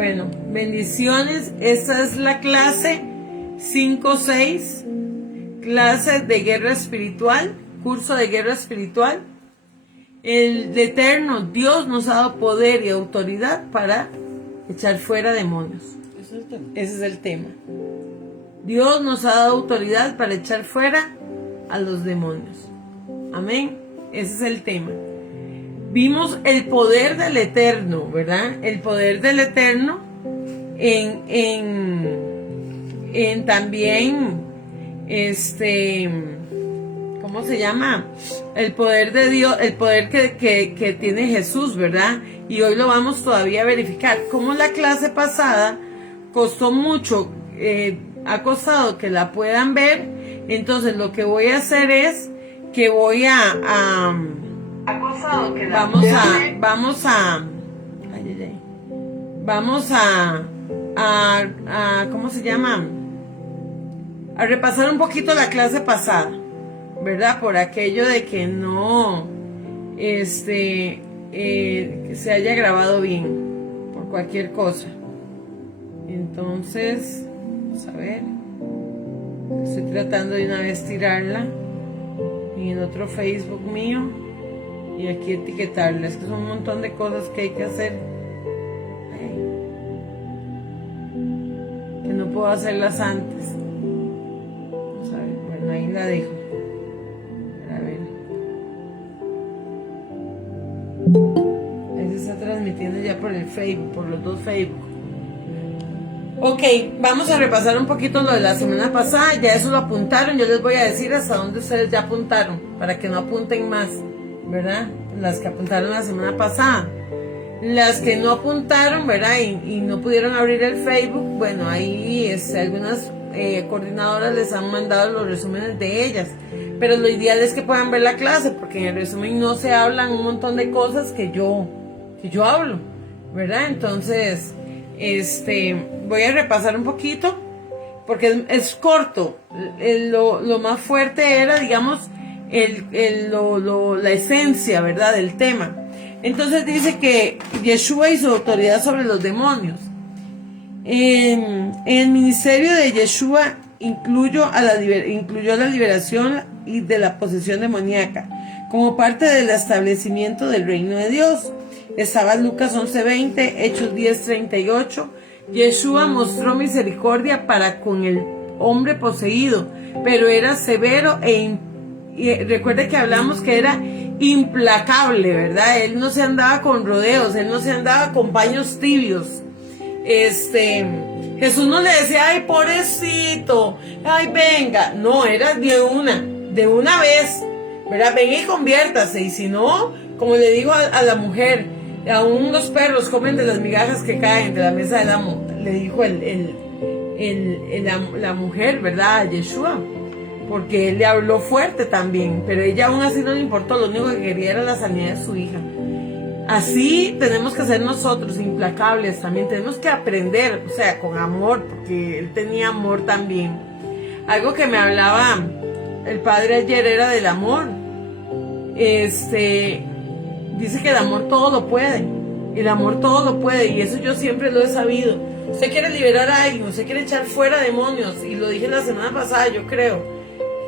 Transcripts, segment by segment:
Bueno, bendiciones. Esta es la clase 5-6, clase de guerra espiritual, curso de guerra espiritual. El Eterno Dios nos ha dado poder y autoridad para echar fuera demonios. Ese es el tema. Dios nos ha dado autoridad para echar fuera a los demonios. Amén. Ese es el tema. Vimos el poder del Eterno, ¿verdad? El poder del Eterno en también, ¿cómo se llama? El poder de Dios, el poder que tiene Jesús, ¿verdad? Y hoy lo vamos todavía a verificar. Como la clase pasada costó mucho, ha costado que la puedan ver, entonces lo que voy a hacer es que voy vamos a ¿cómo se llama? A repasar un poquito la clase pasada, ¿verdad? Por aquello de que no que se haya grabado bien por cualquier cosa. Entonces, vamos a ver. Estoy tratando de una vez tirarla en el otro Facebook mío y aquí etiquetarla. Es que son un montón de cosas que hay que hacer, que no puedo hacerlas antes. Vamos a ver. Bueno, ahí la dejo. A ver. Ahí se está transmitiendo ya por el Facebook, por los dos Facebook. Ok, vamos a repasar un poquito lo de la semana pasada. Ya eso lo apuntaron. Yo les voy a decir hasta dónde ustedes ya apuntaron, para que no apunten más, ¿verdad? Las que apuntaron la semana pasada. Las que no apuntaron, ¿verdad? Y no pudieron abrir el Facebook, bueno, ahí algunas coordinadoras les han mandado los resúmenes de ellas. Pero lo ideal es que puedan ver la clase, porque en el resumen no se hablan un montón de cosas que yo hablo, ¿verdad? Entonces, voy a repasar un poquito, porque es corto. Lo más fuerte era, digamos, la esencia, ¿verdad?, del tema. Entonces dice que Yeshua y su autoridad sobre los demonios. En el ministerio de Yeshua incluyó la liberación y de la posesión demoníaca como parte del establecimiento del reino de Dios. Estaba Lucas 11:20, Hechos 10:38. Yeshua mostró misericordia para con el hombre poseído, pero era severo y recuerde que hablamos que era implacable, ¿verdad? Él no se andaba con rodeos, él no se andaba con paños tibios. Jesús no le decía, ay, pobrecito, ay, venga. No, era de una vez, ¿verdad? Venga y conviértase. Y si no, como le digo a la mujer, aún los perros comen de las migajas que caen de la mesa del amo, le dijo la mujer, ¿verdad?, a Yeshua, porque él le habló fuerte también, pero ella aún así no le importó. Lo único que quería era la sanidad de su hija. Así tenemos que ser nosotros, implacables también. Tenemos que aprender, o sea, con amor, porque él tenía amor también. Algo que me hablaba el padre ayer era del amor. Dice que el amor todo lo puede. El amor todo lo puede, y eso yo siempre lo he sabido. Usted quiere liberar a alguien, usted quiere echar fuera demonios, y lo dije la semana pasada, yo creo.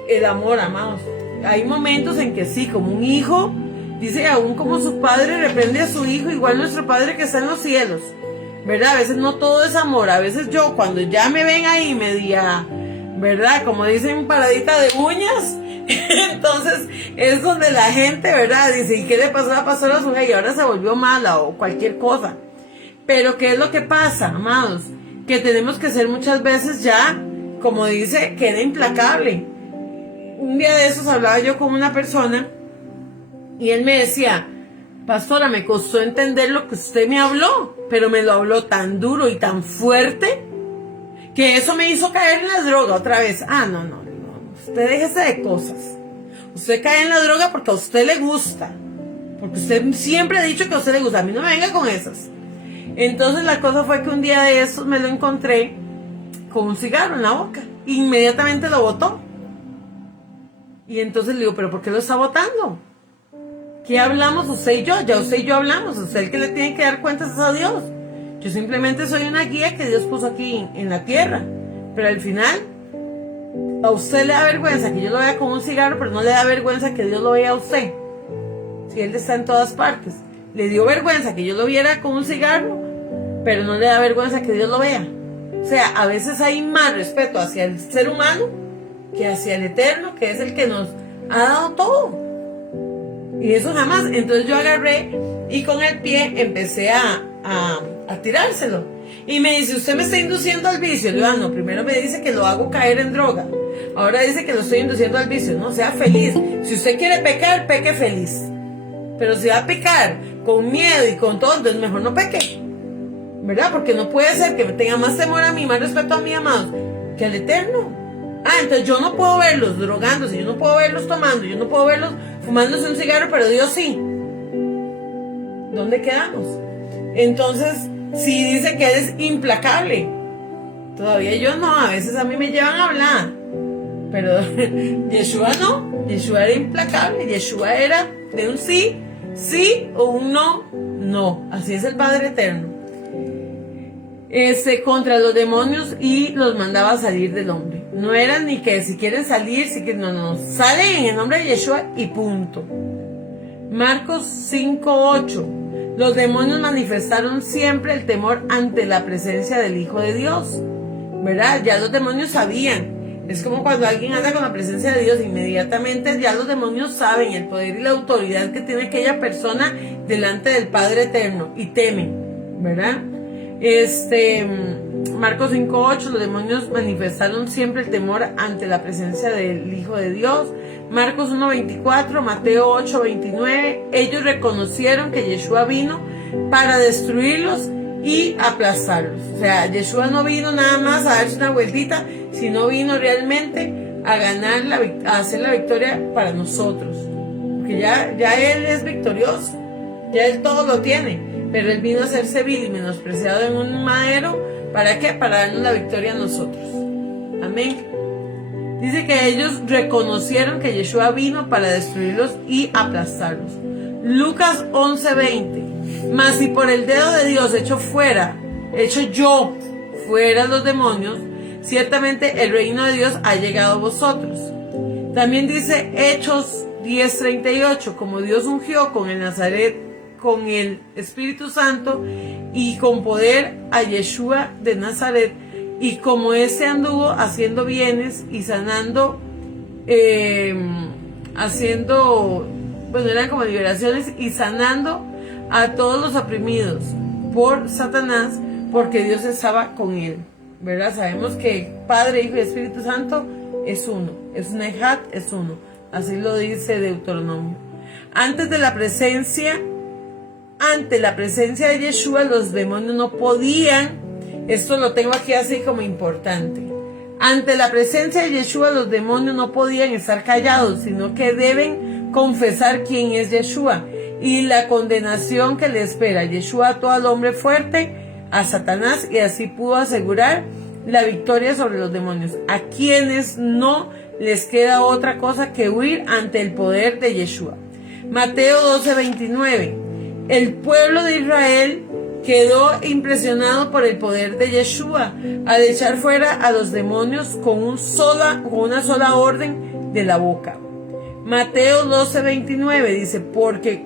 El amor, amados. Hay momentos en que sí, como un hijo, dice, aún como su padre reprende a su hijo, igual nuestro Padre que está en los cielos, ¿verdad? A veces no todo es amor. A veces yo, cuando ya me ven ahí media, ¿verdad?, como dicen, paradita de uñas, entonces es donde la gente, ¿verdad?, dice, ¿y qué le pasó a la pastora a su hija? Y ahora se volvió mala o cualquier cosa. Pero ¿qué es lo que pasa, amados? Que tenemos que ser muchas veces ya, como dice, que era implacable. Un día de esos hablaba yo con una persona y él me decía, pastora, me costó entender lo que usted me habló, pero me lo habló tan duro y tan fuerte que eso me hizo caer en la droga otra vez. No, usted déjese de cosas. Usted cae en la droga porque a usted le gusta, porque usted siempre ha dicho que a usted le gusta. A mí no me venga con esas. Entonces la cosa fue que un día de esos me lo encontré con un cigarro en la boca. Inmediatamente lo botó. Y entonces le digo, ¿pero por qué lo está botando? ¿Qué hablamos usted y yo? Ya usted y yo hablamos. Usted el que le tiene que dar cuentas es a Dios. Yo simplemente soy una guía que Dios puso aquí en la tierra. Pero al final, a usted le da vergüenza que yo lo vea con un cigarro, pero no le da vergüenza que Dios lo vea a usted. Si Él está en todas partes. Le dio vergüenza que yo lo viera con un cigarro, pero no le da vergüenza que Dios lo vea. O sea, a veces hay más respeto hacia el ser humano que hacia el Eterno, que es el que nos ha dado todo. Y eso jamás. Entonces yo agarré y con el pie empecé a tirárselo. Y me dice, usted me está induciendo al vicio. Le digo, no, primero me dice que lo hago caer en droga. Ahora dice que lo estoy induciendo al vicio. No, sea feliz. Si usted quiere pecar, peque feliz. Pero si va a pecar con miedo y con todo, entonces mejor no peque. ¿Verdad? Porque no puede ser que me tenga más temor a mí, más respeto a mi amado, que al Eterno. Entonces yo no puedo verlos drogándose, yo no puedo verlos tomando, yo no puedo verlos fumándose un cigarro, pero Dios sí. ¿Dónde quedamos? Entonces, si dice que eres implacable, todavía yo no, a veces a mí me llevan a hablar, pero Yeshua no, Yeshua era implacable, Yeshua era de un sí, sí, o un no, no. Así es el Padre Eterno. Contra los demonios y los mandaba a salir del hombre. No era ni que si quieren salir, si quieren, no, salen en el nombre de Yeshua y punto. Marcos 5:8. Los demonios manifestaron siempre el temor ante la presencia del Hijo de Dios. ¿Verdad? Ya los demonios sabían. Es como cuando alguien anda con la presencia de Dios, inmediatamente ya los demonios saben el poder y la autoridad que tiene aquella persona delante del Padre Eterno y temen, ¿verdad? Marcos 5:8, los demonios manifestaron siempre el temor ante la presencia del Hijo de Dios. Marcos 1:24, Mateo 8:29, ellos reconocieron que Yeshua vino para destruirlos y aplastarlos. O sea, Yeshua no vino nada más a darse una vueltita, sino vino realmente a ganar, a hacer la victoria para nosotros. Porque ya Él es victorioso, ya Él todo lo tiene. Pero Él vino a serse vil y menospreciado en un madero. ¿Para qué? Para darnos la victoria a nosotros. Amén. Dice que ellos reconocieron que Yeshua vino para destruirlos y aplastarlos. Lucas 11:20. Mas si por el dedo de Dios hecho yo fuera los demonios, ciertamente el reino de Dios ha llegado a vosotros. También dice Hechos 10:38. Como Dios ungió con el Espíritu Santo y con poder a Yeshua de Nazaret, y como éste anduvo haciendo bienes y sanando, eran como liberaciones y sanando a todos los oprimidos por Satanás, porque Dios estaba con él. ¿Verdad? Sabemos que Padre, Hijo y Espíritu Santo es uno, es un ejad, es uno. Así lo dice Deuteronomio. Ante la presencia de Yeshua, los demonios no podían, esto lo tengo aquí así como importante, ante la presencia de Yeshua los demonios no podían estar callados, sino que deben confesar quién es Yeshua y la condenación que le espera. Yeshua ató al hombre fuerte, a Satanás, y así pudo asegurar la victoria sobre los demonios, a quienes no les queda otra cosa que huir ante el poder de Yeshua. Mateo 12:29. El pueblo de Israel quedó impresionado por el poder de Yeshua al echar fuera a los demonios con una sola orden de la boca. Mateo 12:29 dice, ¿por qué?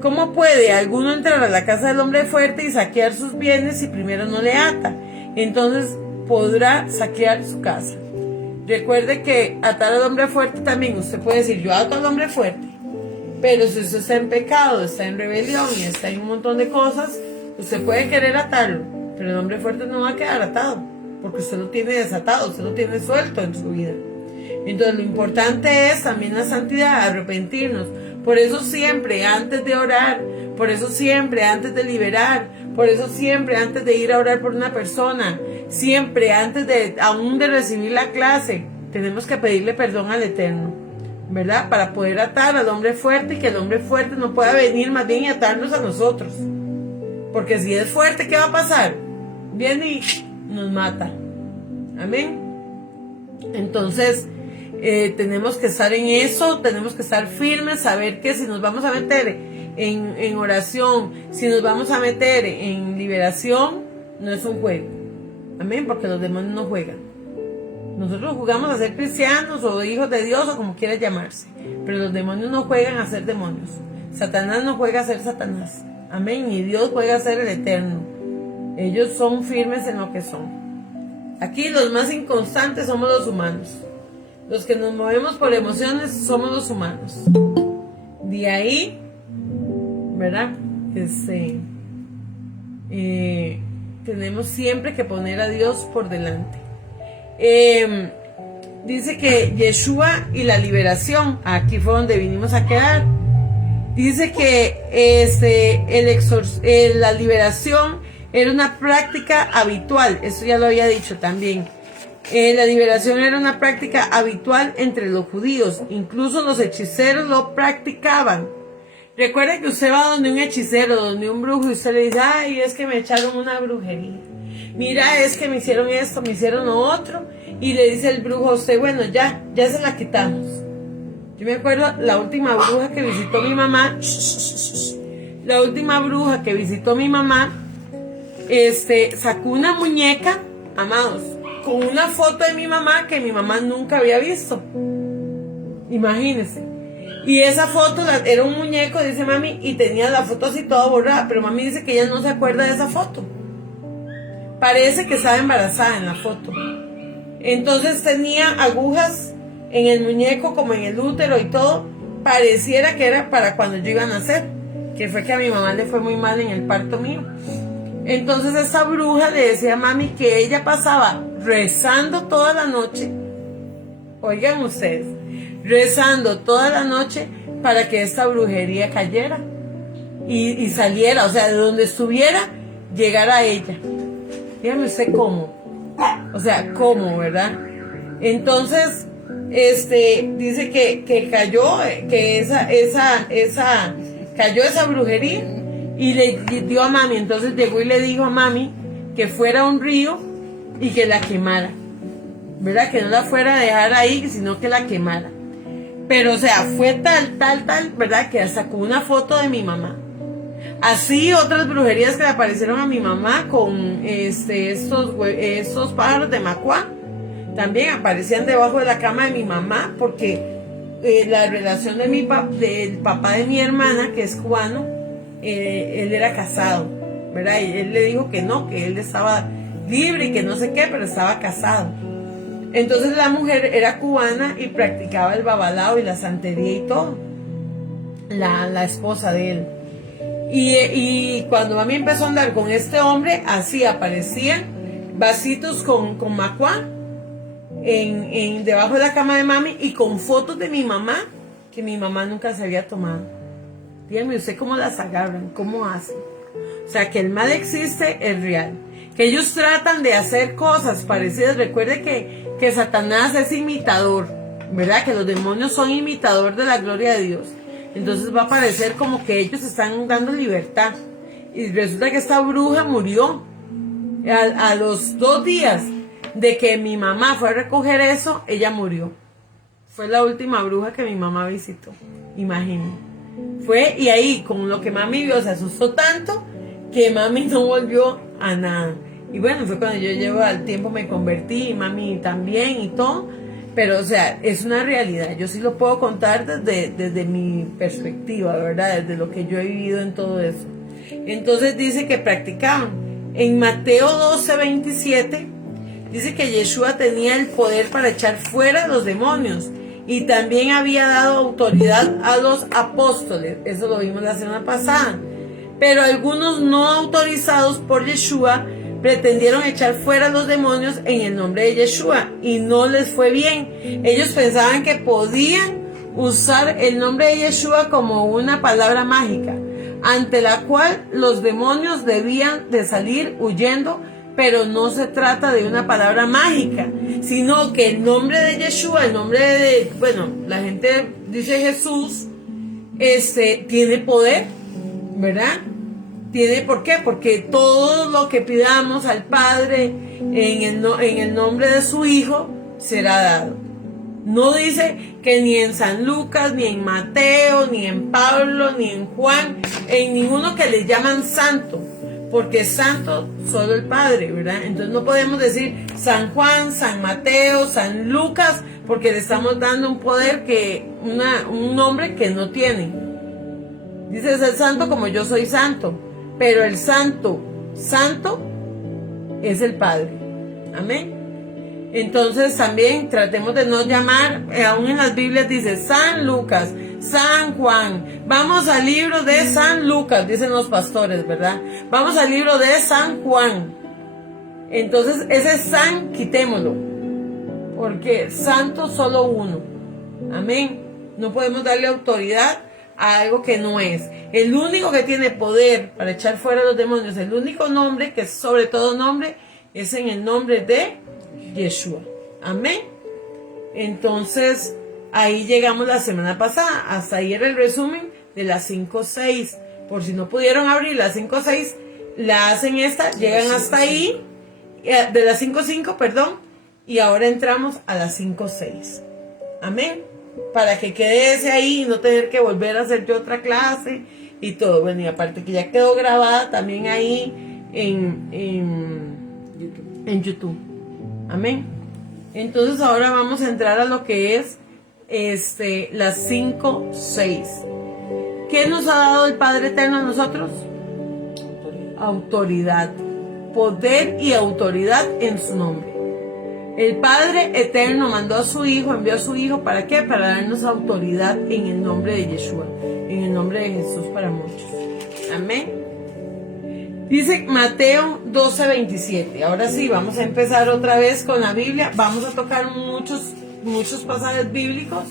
¿Cómo puede alguno entrar a la casa del hombre fuerte y saquear sus bienes si primero no le ata? Entonces podrá saquear su casa. Recuerde que atar al hombre fuerte también, usted puede decir, yo ato al hombre fuerte. Pero si usted está en pecado, está en rebelión y está en un montón de cosas, usted puede querer atarlo, pero el hombre fuerte no va a quedar atado, porque usted lo tiene desatado, usted lo tiene suelto en su vida. Entonces lo importante es también la santidad, arrepentirnos. Por eso siempre antes de orar, por eso siempre antes de liberar, por eso siempre antes de ir a orar por una persona, siempre antes de aún de recibir la clase, tenemos que pedirle perdón al Eterno, ¿verdad? Para poder atar al hombre fuerte y que el hombre fuerte no pueda venir más bien y atarnos a nosotros. Porque si es fuerte, ¿qué va a pasar? Viene y nos mata. Amén. Entonces, tenemos que estar en eso, tenemos que estar firmes, saber que si nos vamos a meter en oración, si nos vamos a meter en liberación, no es un juego. Amén, porque los demonios no juegan. Nosotros jugamos a ser cristianos o hijos de Dios o como quiera llamarse, pero los demonios no juegan a ser demonios. Satanás no juega a ser Satanás. Amén, ni Dios juega a ser el eterno. Ellos son firmes en lo que son. Aquí los más inconstantes somos los humanos. Los que nos movemos por emociones somos los humanos. De ahí, ¿verdad? Tenemos siempre que poner a Dios por delante. Dice que Yeshua y la liberación, aquí fue donde vinimos a quedar. Dice que la liberación era una práctica habitual, eso ya lo había dicho también. La liberación era una práctica habitual entre los judíos, incluso los hechiceros lo practicaban. Recuerda que usted va donde un hechicero, donde un brujo, y usted le dice, ay, es que me echaron una brujería. Mira, es que me hicieron esto, me hicieron lo otro. Y le dice el brujo a usted, bueno, ya se la quitamos. Yo me acuerdo la última bruja que visitó mi mamá. La última bruja que visitó mi mamá, sacó una muñeca, amados, con una foto de mi mamá que mi mamá nunca había visto. Imagínense. Y esa foto era un muñeco, dice mami, y tenía la foto así toda borrada, pero mami dice que ella no se acuerda de esa foto. Parece que estaba embarazada en la foto. Entonces tenía agujas en el muñeco como en el útero y todo. Pareciera que era para cuando yo iba a nacer, que fue que a mi mamá le fue muy mal en el parto mío. Entonces esta bruja le decía a mami que ella pasaba rezando toda la noche. Oigan ustedes, rezando toda la noche para que esta brujería cayera y saliera, o sea, de donde estuviera, llegara a ella. Dígame usted cómo, o sea, cómo, ¿verdad? Entonces, dice que cayó, que cayó esa brujería y le dio a mami. Entonces llegó y le dijo a mami que fuera a un río y que la quemara, ¿verdad? Que no la fuera a dejar ahí, sino que la quemara. Pero, o sea, fue tal, ¿verdad? Que sacó una foto de mi mamá. Así otras brujerías que le aparecieron a mi mamá con estos pájaros de macuá, también aparecían debajo de la cama de mi mamá, porque la relación del papá de mi hermana, que es cubano, él era casado, ¿verdad? Y él le dijo que no, que él estaba libre y que no sé qué, pero estaba casado. Entonces la mujer era cubana y practicaba el babalao y la santería y todo, la esposa de él. Y cuando mami empezó a andar con este hombre, así aparecían vasitos con macuá debajo de la cama de mami y con fotos de mi mamá que mi mamá nunca se había tomado. Dígame usted cómo las agarran, cómo hacen. O sea, que el mal existe, es real. Que ellos tratan de hacer cosas parecidas. Recuerde que Satanás es imitador, ¿verdad? Que los demonios son imitador de la gloria de Dios. Entonces va a parecer como que ellos están dando libertad. Y resulta que esta bruja murió. A los 2 días de que mi mamá fue a recoger eso, ella murió. Fue la última bruja que mi mamá visitó. Imagínense. Fue, y ahí con lo que mami vio se asustó tanto que mami no volvió a nada. Y bueno, fue cuando yo llevo al tiempo me convertí, y mami también y todo. Pero, o sea, es una realidad. Yo sí lo puedo contar desde mi perspectiva, ¿verdad? Desde lo que yo he vivido en todo eso. Entonces dice que practicaban. En Mateo 12:27 dice que Yeshua tenía el poder para echar fuera a los demonios. Y también había dado autoridad a los apóstoles. Eso lo vimos la semana pasada. Pero algunos no autorizados por Yeshua pretendieron echar fuera a los demonios en el nombre de Yeshua y no les fue bien. Ellos pensaban que podían usar el nombre de Yeshua como una palabra mágica, ante la cual los demonios debían de salir huyendo, pero no se trata de una palabra mágica, sino que el nombre de Yeshua, el nombre de, bueno, la gente dice Jesús, tiene poder, ¿verdad? ¿Por qué? Porque todo lo que pidamos al Padre en el nombre de su Hijo será dado. No dice que ni en San Lucas, ni en Mateo, ni en Pablo, ni en Juan, en ninguno que le llaman santo, porque santo solo el Padre, ¿verdad? Entonces no podemos decir San Juan, San Mateo, San Lucas, porque le estamos dando un poder un nombre que no tiene. Dice ser santo como yo soy santo, pero el santo es el Padre. Amén. Entonces también tratemos de no llamar, aún en las Biblias dice San Lucas, San Juan, vamos al libro de San Lucas, dicen los pastores, ¿verdad? Vamos al libro de San Juan. Entonces ese San quitémoslo, porque santo solo uno. Amén. No podemos darle autoridad a algo que no es. El único que tiene poder para echar fuera a los demonios, el único nombre que es sobre todo nombre, es en el nombre de Yeshua. Amén. Entonces ahí llegamos la semana pasada. Hasta ahí era el resumen de las 5-6. Por si no pudieron abrir las 5-6, la hacen esta, llegan hasta ahí, de las 5-5, perdón, y ahora entramos a las 5-6. Amén. Para que quede ese ahí y no tener que volver a hacer yo otra clase y todo. Bueno, y aparte que ya quedó grabada también ahí en YouTube. Amén. Entonces ahora vamos a entrar a lo que es las 5-6. ¿Qué nos ha dado el Padre Eterno a nosotros? Autoridad. Poder y autoridad en su nombre. El Padre Eterno mandó a su Hijo, envió a su Hijo, ¿para qué? Para darnos autoridad en el nombre de Yeshua, en el nombre de Jesús para muchos. Amén. Dice Mateo 12:27. Ahora sí, vamos a empezar otra vez con la Biblia. Vamos a tocar muchos pasajes bíblicos,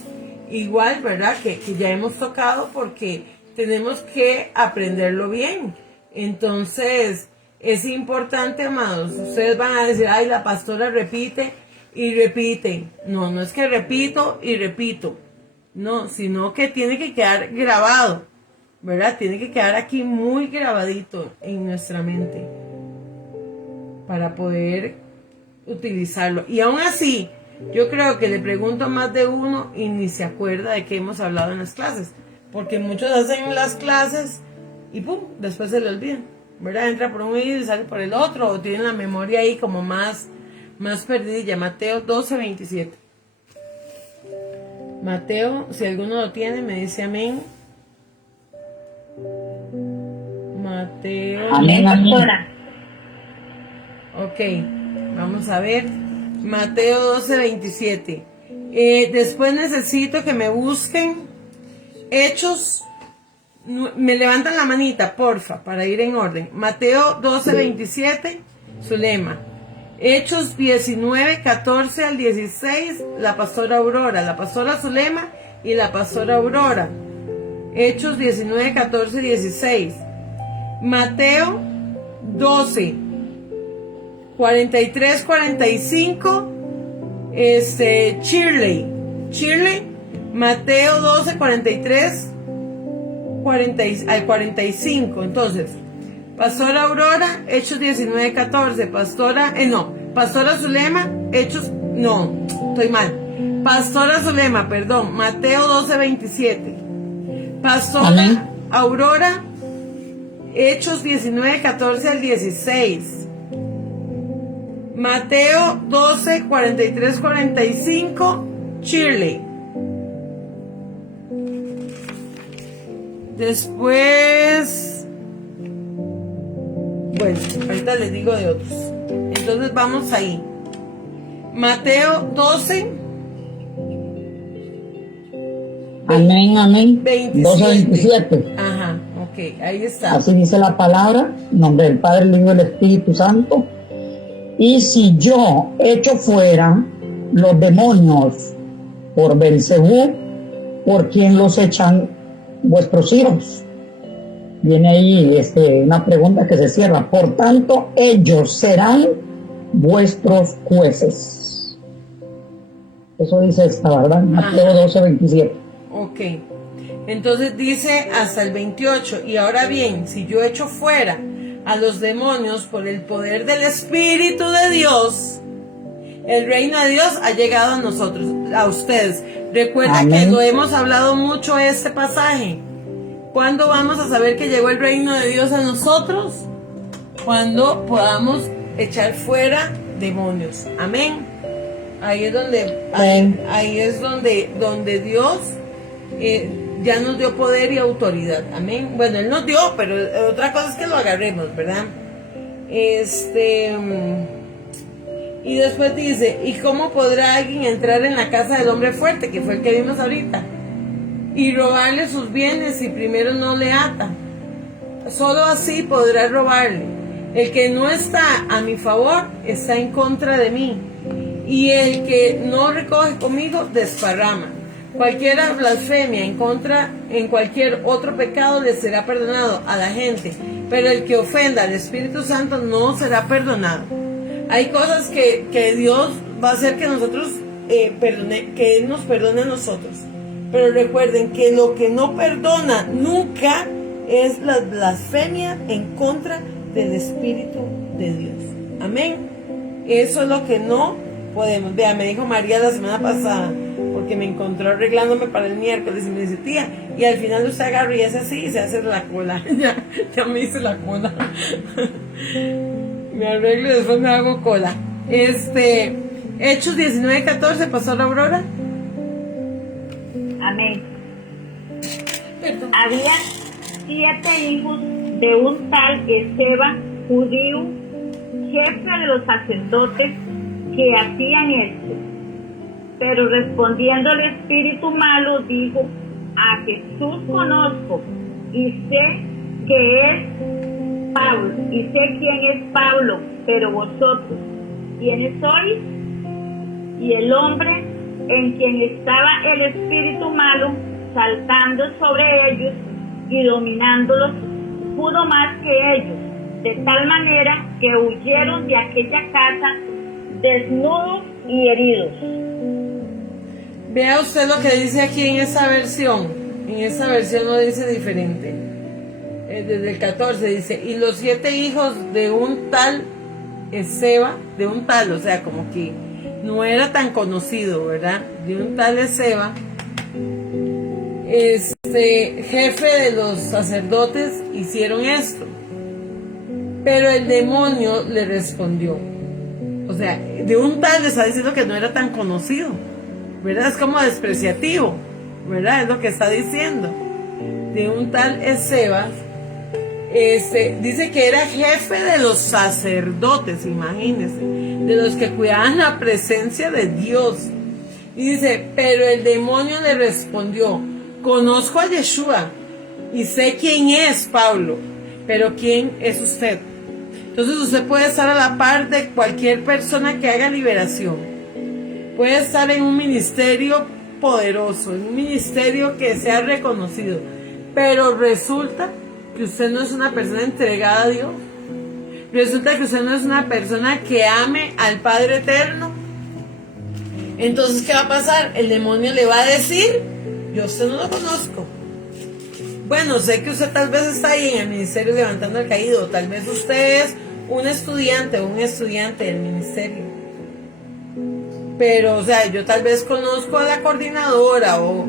igual, ¿verdad? Que ya hemos tocado porque tenemos que aprenderlo bien. Entonces, es importante, amados. Ustedes van a decir, ay, la pastora repite y repite. No, no es que repito y repito. No, sino que tiene que quedar grabado, ¿verdad? Tiene que quedar aquí muy grabadito en nuestra mente para poder utilizarlo. Y aún así, yo creo que le pregunto a más de uno y ni se acuerda de qué hemos hablado en las clases. Porque muchos hacen las clases y pum, después se le olvidan, ¿verdad? Entra por un oído y sale por el otro, o tienen la memoria ahí como más perdidilla. Mateo 12:27. Mateo, si alguno lo tiene, me dice amén. Mateo. Amén, pastora. Ok, vamos a ver. Mateo 12:27. Después necesito que me busquen Hechos. Me levantan la manita, porfa, para ir en orden. Mateo 12:27, Zulema. Hechos 19:14 al 16, la pastora Aurora, la pastora Zulema y la pastora Aurora. Hechos 19:14 16. Mateo 12:43-45, Shirley. Mateo 12:43 al 45. Entonces, pastora Aurora, Hechos 19:14, pastora Zulema, pastora Zulema, perdón, Mateo 12:27, pastora Amén. Aurora, Hechos 19:14 al 16, Mateo 12:43-45, Shirley. Después, bueno, ahorita les digo de otros. Entonces vamos ahí. Mateo 12. Amén. 27. 12:27. Ajá, ok, ahí está. Así dice la palabra, en nombre del Padre, el Hijo y del Espíritu Santo. Y si yo echo fuera los demonios por Belzebú, ¿por quién los echan vuestros hijos? Viene ahí una pregunta que se cierra. Por tanto, ellos serán vuestros jueces. Eso dice esta, ¿verdad? Mateo 12:27. Ok. Entonces dice hasta el 28. Y ahora bien, si yo echo fuera a los demonios por el poder del Espíritu de Dios, el reino de Dios ha llegado a nosotros. a ustedes. Recuerda Amén. que lo hemos hablado mucho este pasaje. ¿Cuándo vamos a saber que llegó el reino de Dios a nosotros? Cuando podamos echar fuera demonios. Amén. Ahí es donde, ahí es donde Dios ya nos dio poder y autoridad. Amén. Bueno, Él nos dio, pero otra cosa es que lo agarremos, ¿verdad? Y después dice, ¿y cómo podrá alguien entrar en la casa del hombre fuerte, que fue el que vimos ahorita, y robarle sus bienes si primero no le ata? Solo así podrá robarle. El que no está a mi favor está en contra de mí, y el que no recoge conmigo desparrama. Cualquiera blasfemia en cualquier otro pecado le será perdonado a la gente, pero el que ofenda al Espíritu Santo no será perdonado. Hay cosas que Dios va a hacer que nosotros que Él nos perdone a nosotros. Pero recuerden que lo que no perdona nunca es la blasfemia en contra del Espíritu de Dios. Amén. Eso es lo que no podemos. Vea, me dijo María la semana pasada, porque me encontró arreglándome para el miércoles y me dice, tía, y al final usted agarra y es así y se hace la cola. ya me hice la cola. Me arreglo y después me hago cola. Hechos 19:14, Pastor Aurora. Amén. Perdón. Había 7 hijos de un tal Esceva, judío, jefe de los sacerdotes, que hacían esto. Pero respondiendo el espíritu malo, dijo, a Jesús conozco y sé que es Pablo, y sé quién es Pablo, pero vosotros, ¿quiénes sois? Y el hombre en quien estaba el espíritu malo, saltando sobre ellos y dominándolos, pudo más que ellos, de tal manera que huyeron de aquella casa desnudos y heridos. Vea usted lo que dice aquí en esa versión. En esa versión lo dice diferente. Desde el 14 dice, y los 7 hijos de un tal Esceva, de un tal, o sea, como que no era tan conocido, ¿verdad? De un tal Esceva, jefe de los sacerdotes, hicieron esto. Pero el demonio le respondió. O sea, de un tal le está diciendo que no era tan conocido, ¿verdad? Es como despreciativo, ¿verdad? Es lo que está diciendo. De un tal Esceva, dice que era jefe de los sacerdotes, imagínense, de los que cuidaban la presencia de Dios. Y dice, pero el demonio le respondió, conozco a Yeshua y sé quién es Pablo, pero ¿quién es usted? Entonces usted puede estar a la par de cualquier persona que haga liberación. Puede estar en un ministerio poderoso, en un ministerio que sea reconocido, pero resulta que usted no es una persona entregada a Dios. Resulta que usted no es una persona que ame al Padre Eterno. Entonces, ¿qué va a pasar? El demonio le va a decir, yo a usted no lo conozco. Bueno, sé que usted tal vez está ahí en el ministerio levantando al caído, tal vez usted es un estudiante o un estudiante del ministerio. Pero, o sea, yo tal vez conozco a la coordinadora o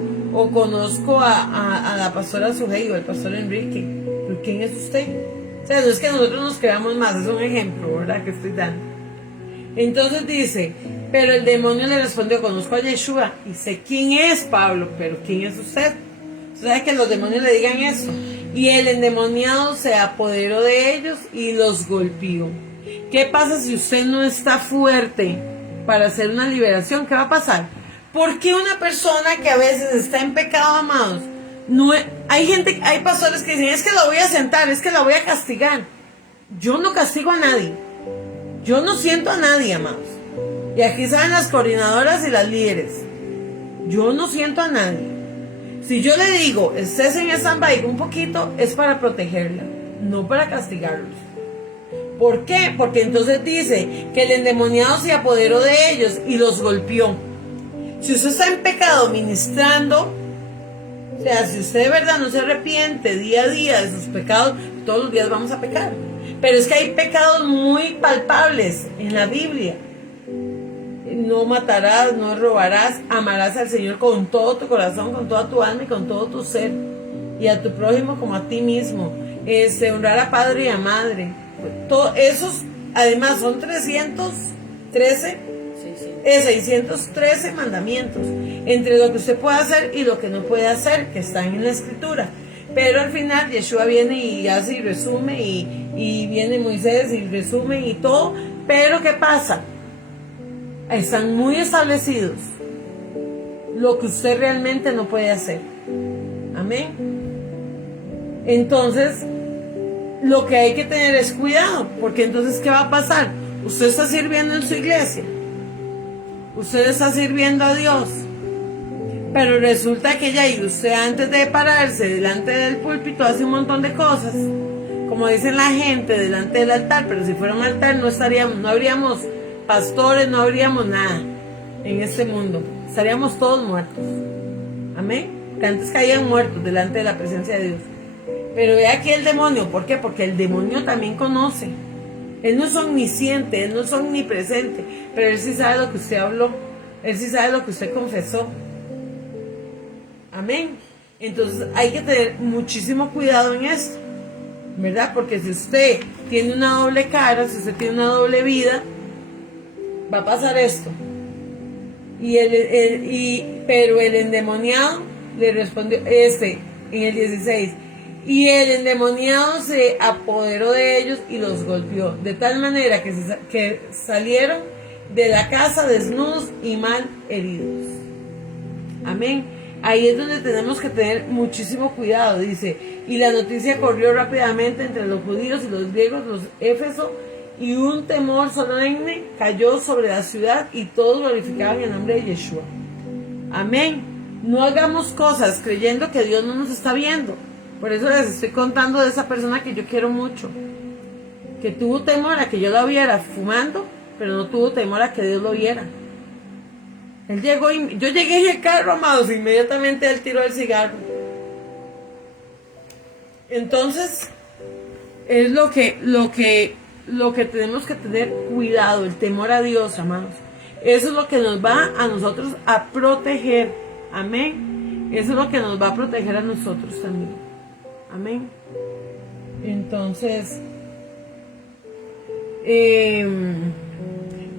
conozco a la pastora Sujei o al pastor Enrique. ¿Pero quién es usted? O sea, no es que nosotros nos creamos más, es un ejemplo, ¿verdad? Que estoy dando. Entonces dice, pero el demonio le respondió, conozco a Yeshua y sé quién es Pablo, pero ¿quién es usted? O sea, que los demonios le digan eso. Y el endemoniado se apoderó de ellos y los golpeó. ¿Qué pasa si usted no está fuerte para hacer una liberación? ¿Qué va a pasar? ¿Por qué una persona que a veces está en pecado, amados? Hay pastores que dicen, es que la voy a sentar, es que la voy a castigar. Yo no castigo a nadie. Yo no siento a nadie, amados. Y aquí saben las coordinadoras y las líderes. Yo no siento a nadie. Si yo le digo, estés en stand-by un poquito, es para protegerla, no para castigarlos. ¿Por qué? Porque entonces dice que el endemoniado se apoderó de ellos y los golpeó. Si usted está en pecado ministrando, o sea, si usted de verdad no se arrepiente día a día de sus pecados, todos los días vamos a pecar. Pero es que hay pecados muy palpables en la Biblia. no matarás, no robarás, amarás al Señor con todo tu corazón, con toda tu alma y con todo tu ser, y a tu prójimo como a ti mismo. Honrar a padre y a madre. Todos esos, además, son 613 mandamientos, entre lo que usted puede hacer y lo que no puede hacer, que están en la escritura. Pero al final Yeshua viene y hace y resume, y viene Moisés y resume y todo. Pero ¿qué pasa? Están muy establecidos lo que usted realmente no puede hacer. Amén. Entonces, lo que hay que tener es cuidado, porque entonces, ¿qué va a pasar? Usted está sirviendo en su iglesia, usted está sirviendo a Dios, pero resulta que ya, y usted antes de pararse delante del púlpito hace un montón de cosas, como dicen la gente, delante del altar. Pero si fuera un altar no habríamos pastores, no habríamos nada en este mundo, estaríamos todos muertos. Amén. Que antes caían muertos delante de la presencia de Dios. Pero ve aquí el demonio. ¿Por qué? Porque el demonio también conoce. Él no es omnisciente, él no es omnipresente, pero él sí sabe lo que usted habló, él sí sabe lo que usted confesó. Amén. Entonces hay que tener muchísimo cuidado en esto, ¿verdad? Porque si usted tiene una doble cara, si usted tiene una doble vida, va a pasar esto. Pero el endemoniado le respondió, en el 16, y el endemoniado se apoderó de ellos y los golpeó, de tal manera que salieron de la casa desnudos y mal heridos. Amén. Ahí es donde tenemos que tener muchísimo cuidado. Dice, y la noticia corrió rápidamente entre los judíos y los griegos, los éfesos, y un temor solemne cayó sobre la ciudad, y todos glorificaban el nombre de Yeshua. Amén. No hagamos cosas creyendo que Dios no nos está viendo. Por eso les estoy contando de esa persona que yo quiero mucho, que tuvo temor a que yo la viera fumando, pero no tuvo temor a que Dios lo viera. Él llegó y yo llegué en el carro, amados, inmediatamente él tiró el cigarro. Entonces, es lo que tenemos que tener cuidado, el temor a Dios, amados. Eso es lo que nos va a nosotros a proteger. Amén. Eso es lo que nos va a proteger a nosotros también. Amén. Entonces,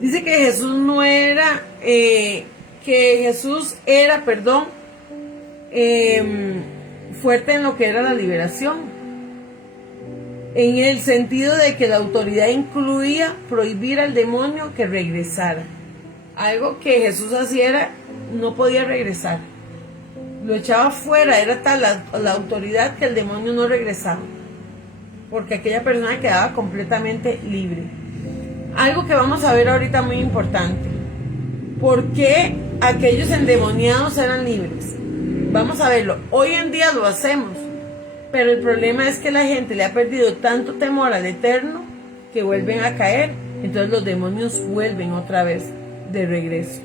dice que Jesús no era, fuerte en lo que era la liberación, en el sentido de que la autoridad incluía prohibir al demonio que regresara. Algo que Jesús hacía era, no podía regresar, lo echaba fuera, era tal la autoridad que el demonio no regresaba, porque aquella persona quedaba completamente libre. Algo que vamos a ver ahorita muy importante: ¿por qué aquellos endemoniados eran libres? Vamos a verlo. Hoy en día lo hacemos, pero el problema es que la gente le ha perdido tanto temor al Eterno que vuelven a caer. Entonces los demonios vuelven otra vez de regreso.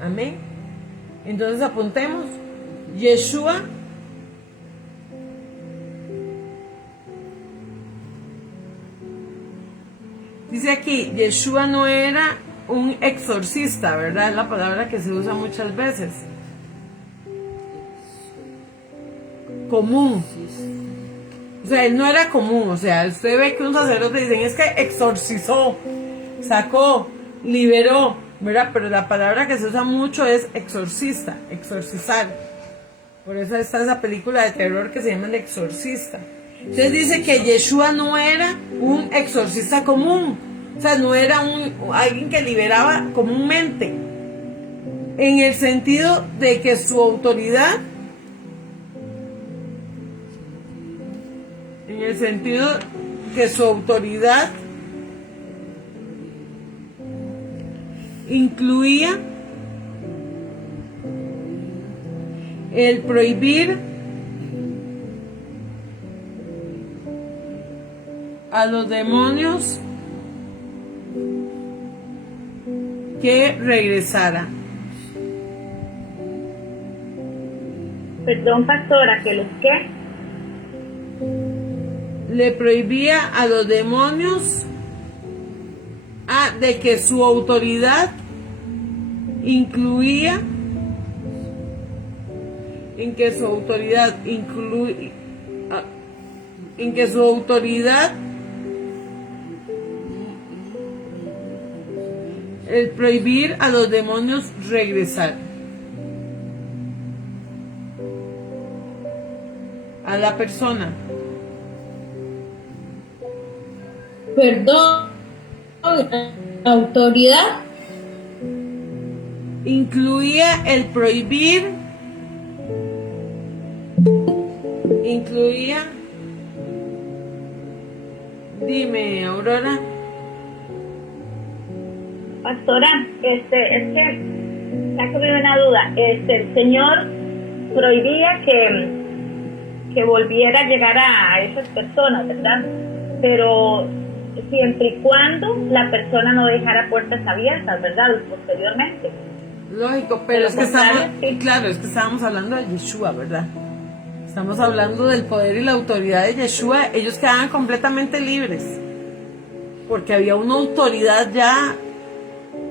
Amén. Entonces apuntemos. Yeshua dice aquí, Yeshua no era un exorcista, ¿verdad? Es la palabra que se usa muchas veces. Común. O sea, él no era común. O sea, usted ve que un sacerdote dicen, es que exorcizó, sacó, liberó, ¿verdad? Pero la palabra que se usa mucho es exorcista, exorcizar. Por eso está esa película de terror que se llama El Exorcista. Entonces dice que Yeshua no era un exorcista común. O sea, no era alguien que liberaba comúnmente. En el sentido de que su autoridad, incluía el prohibir a los demonios que regresara. Perdón, pastora, ¿que los qué? Le prohibía a los demonios de que su autoridad incluía en que su autoridad el prohibir a los demonios regresar a la persona. Perdón, autoridad. Incluía el prohibir, dime, Aurora. Pastora, es que saco de una duda. El Señor prohibía que volviera a llegar a esas personas, ¿verdad? Pero siempre y cuando la persona no dejara puertas abiertas, ¿verdad? Posteriormente. Lógico, pero es que estábamos hablando de Yeshua, ¿verdad? Estamos hablando del poder y la autoridad de Yeshua. Ellos quedaban completamente libres, porque había una autoridad ya.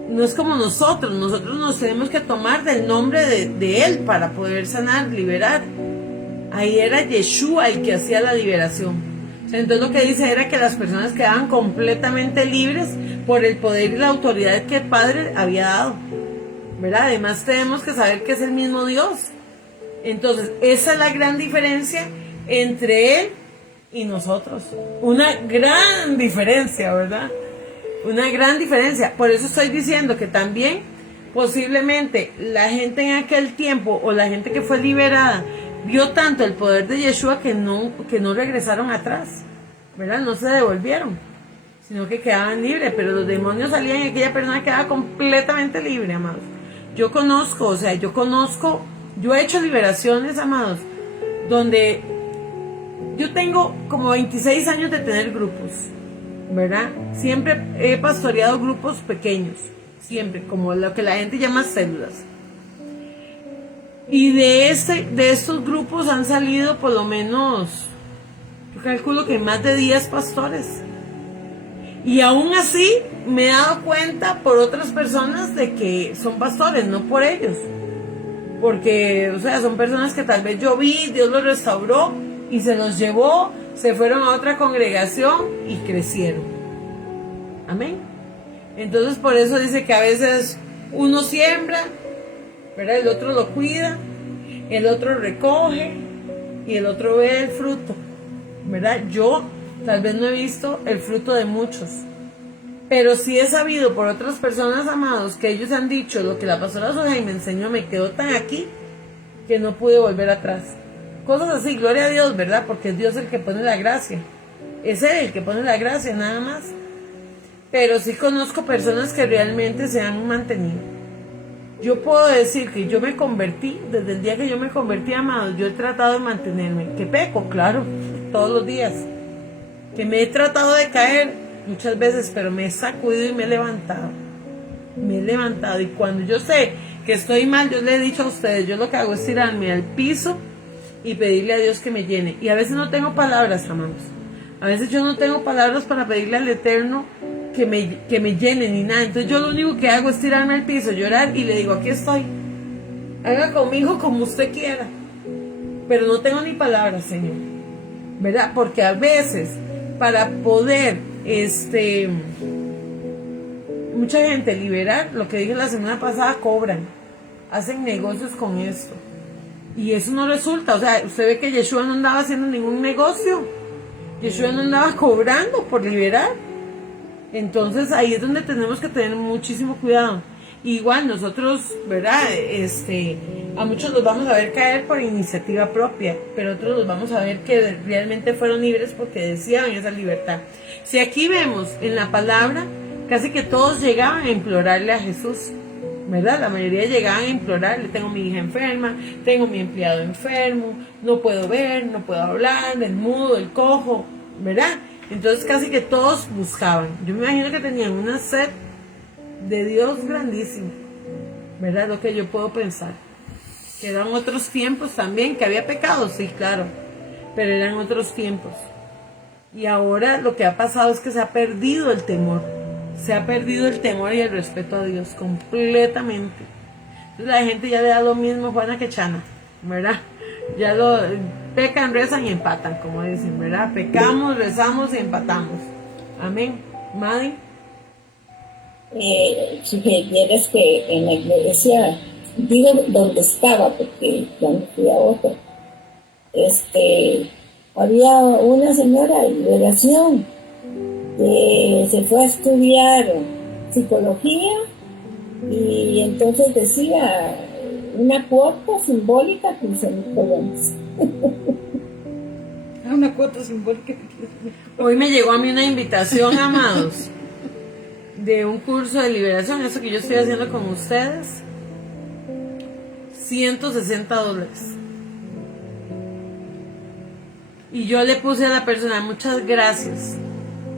No es como nosotros nos tenemos que tomar del nombre de Él para poder sanar, liberar. Ahí era Yeshua el que hacía la liberación. O sea, entonces lo que dice era que las personas quedaban completamente libres por el poder y la autoridad que el Padre había dado, ¿verdad? Además tenemos que saber que es el mismo Dios. Entonces esa es la gran diferencia entre Él y nosotros. Una gran diferencia, ¿verdad? Una gran diferencia. Por eso estoy diciendo que también posiblemente la gente en aquel tiempo o la gente que fue liberada vio tanto el poder de Yeshua que no regresaron atrás, ¿verdad? No se devolvieron, sino que quedaban libres. Pero los demonios salían y aquella persona quedaba completamente libre, amados. Yo he hecho liberaciones, amados, donde yo tengo como 26 años de tener grupos, ¿verdad? Siempre he pastoreado grupos pequeños, siempre, como lo que la gente llama células. Y de estos grupos han salido por lo menos, yo calculo que más de 10 pastores. Y aún así me he dado cuenta por otras personas de que son pastores, no por ellos. Porque, o sea, son personas que tal vez yo vi, Dios los restauró y se los llevó, se fueron a otra congregación y crecieron. Amén. Entonces por eso dice que a veces uno siembra, ¿verdad? El otro lo cuida, el otro recoge y el otro ve el fruto, ¿verdad? Yo tal vez no he visto el fruto de muchos, pero sí he sabido por otras personas, amados, que ellos han dicho: lo que la pastora Sujei me enseñó me quedó tan aquí que no pude volver atrás. Cosas así, gloria a Dios, ¿verdad? Porque es Dios el que pone la gracia. Es Él el que pone la gracia, nada más. Pero sí conozco personas que realmente se han mantenido. Yo puedo decir que yo me convertí, desde el día que yo me convertí, amados, yo he tratado de mantenerme. Que peco, claro, todos los días. Que me he tratado de caer muchas veces, pero me he sacudido y me he levantado. Me he levantado. Y cuando yo sé que estoy mal, yo le he dicho a ustedes, yo lo que hago es tirarme al piso y pedirle a Dios que me llene. Y a veces no tengo palabras, amados. A veces yo no tengo palabras para pedirle al Eterno que me llene ni nada. Entonces yo lo único que hago es tirarme al piso, llorar y le digo: aquí estoy. Haga conmigo como usted quiera. Pero no tengo ni palabras, Señor. ¿Verdad? Porque a veces para poder mucha gente liberar, lo que dije la semana pasada, cobran, hacen negocios con esto. Y eso no resulta. O sea, usted ve que Yeshua no andaba haciendo ningún negocio. Yeshua no andaba cobrando por liberar. Entonces ahí es donde tenemos que tener muchísimo cuidado. Igual nosotros, ¿verdad? A muchos los vamos a ver caer por iniciativa propia, pero otros los vamos a ver que realmente fueron libres porque deseaban esa libertad. Si aquí vemos en la palabra, casi que todos llegaban a implorarle a Jesús, ¿verdad? La mayoría llegaban a implorarle: tengo mi hija enferma, tengo mi empleado enfermo, no puedo ver, no puedo hablar, el mudo, el cojo, ¿verdad? Entonces casi que todos buscaban. Yo me imagino que tenían una sed de Dios grandísima, ¿verdad? Lo que yo puedo pensar. Que eran otros tiempos también, que había pecado, sí, claro, pero eran otros tiempos. Y ahora lo que ha pasado es que se ha perdido el temor. Se ha perdido el temor y el respeto a Dios completamente. Entonces la gente ya le da lo mismo Juana que Chana, ¿verdad? Ya lo pecan, rezan y empatan, como dicen, ¿verdad? Pecamos, rezamos y empatamos. Amén. Madi. Si vieras que en la iglesia, digo donde estaba, porque ya no fui a otra, había una señora de liberación que se fue a estudiar psicología y entonces decía una cuota simbólica 15,000 colones. Una cuota simbólica. Hoy me llegó a mí una invitación, amados, de un curso de liberación, eso que yo estoy haciendo con ustedes. $160. Y yo le puse a la persona, muchas gracias,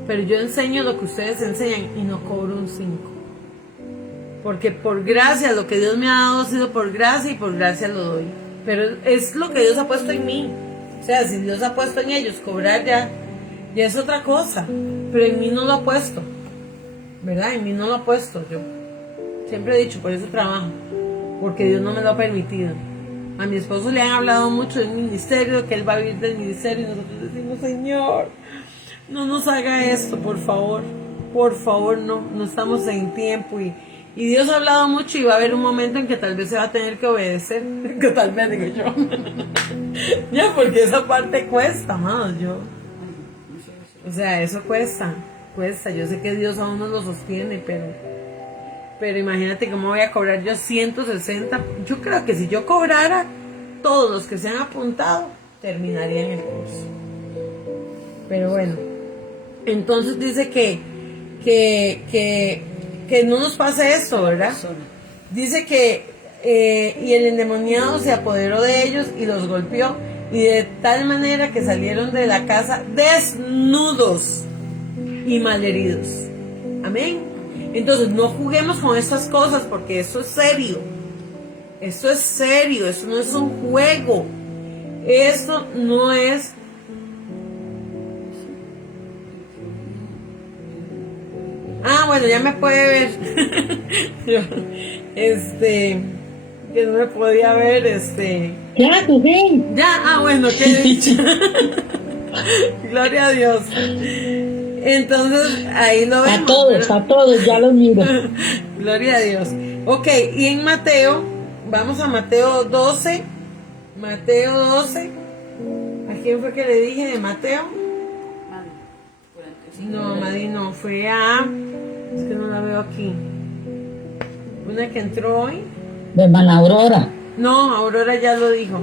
pero yo enseño lo que ustedes enseñan y no cobro un 5. Porque por gracia, lo que Dios me ha dado ha sido por gracia y por gracia lo doy. Pero es lo que Dios ha puesto en mí. O sea, si Dios ha puesto en ellos cobrar ya es otra cosa. Pero en mí no lo ha puesto. ¿Verdad? En mí no lo ha puesto. Yo siempre he dicho, por eso trabajo. Porque Dios no me lo ha permitido. A mi esposo le han hablado mucho del ministerio, que él va a vivir del ministerio. Y nosotros decimos, Señor, no nos haga esto, por favor. Por favor, no estamos en tiempo. Y Dios ha hablado mucho y va a haber un momento en que tal vez se va a tener que obedecer. Que tal vez, digo yo. Ya, porque esa parte cuesta, amados. O sea, eso cuesta. Yo sé que Dios a uno lo sostiene, pero imagínate cómo voy a cobrar yo 160. Yo creo que si yo cobrara, todos los que se han apuntado terminarían el curso. Pero bueno, entonces dice que no nos pase esto, ¿verdad? Dice que y el endemoniado se apoderó de ellos y los golpeó, y de tal manera que salieron de la casa desnudos y malheridos. Amén. Entonces no juguemos con estas cosas, porque esto es serio. Esto es serio, esto no es un juego. Esto no es... Ah, bueno, ya me puede ver. Que no me podía ver, Ya, tu fin. Ya, bueno, qué dicho. Gloria a Dios. Entonces, ahí lo vemos. A todos, ya los miro. Gloria a Dios. Ok, y en Mateo, vamos a Mateo 12. Mateo 12. ¿A quién fue que le dije de Mateo? No, Madi no, fue a... Es que no la veo aquí. Una que entró hoy. De Mana Aurora. No, Aurora ya lo dijo.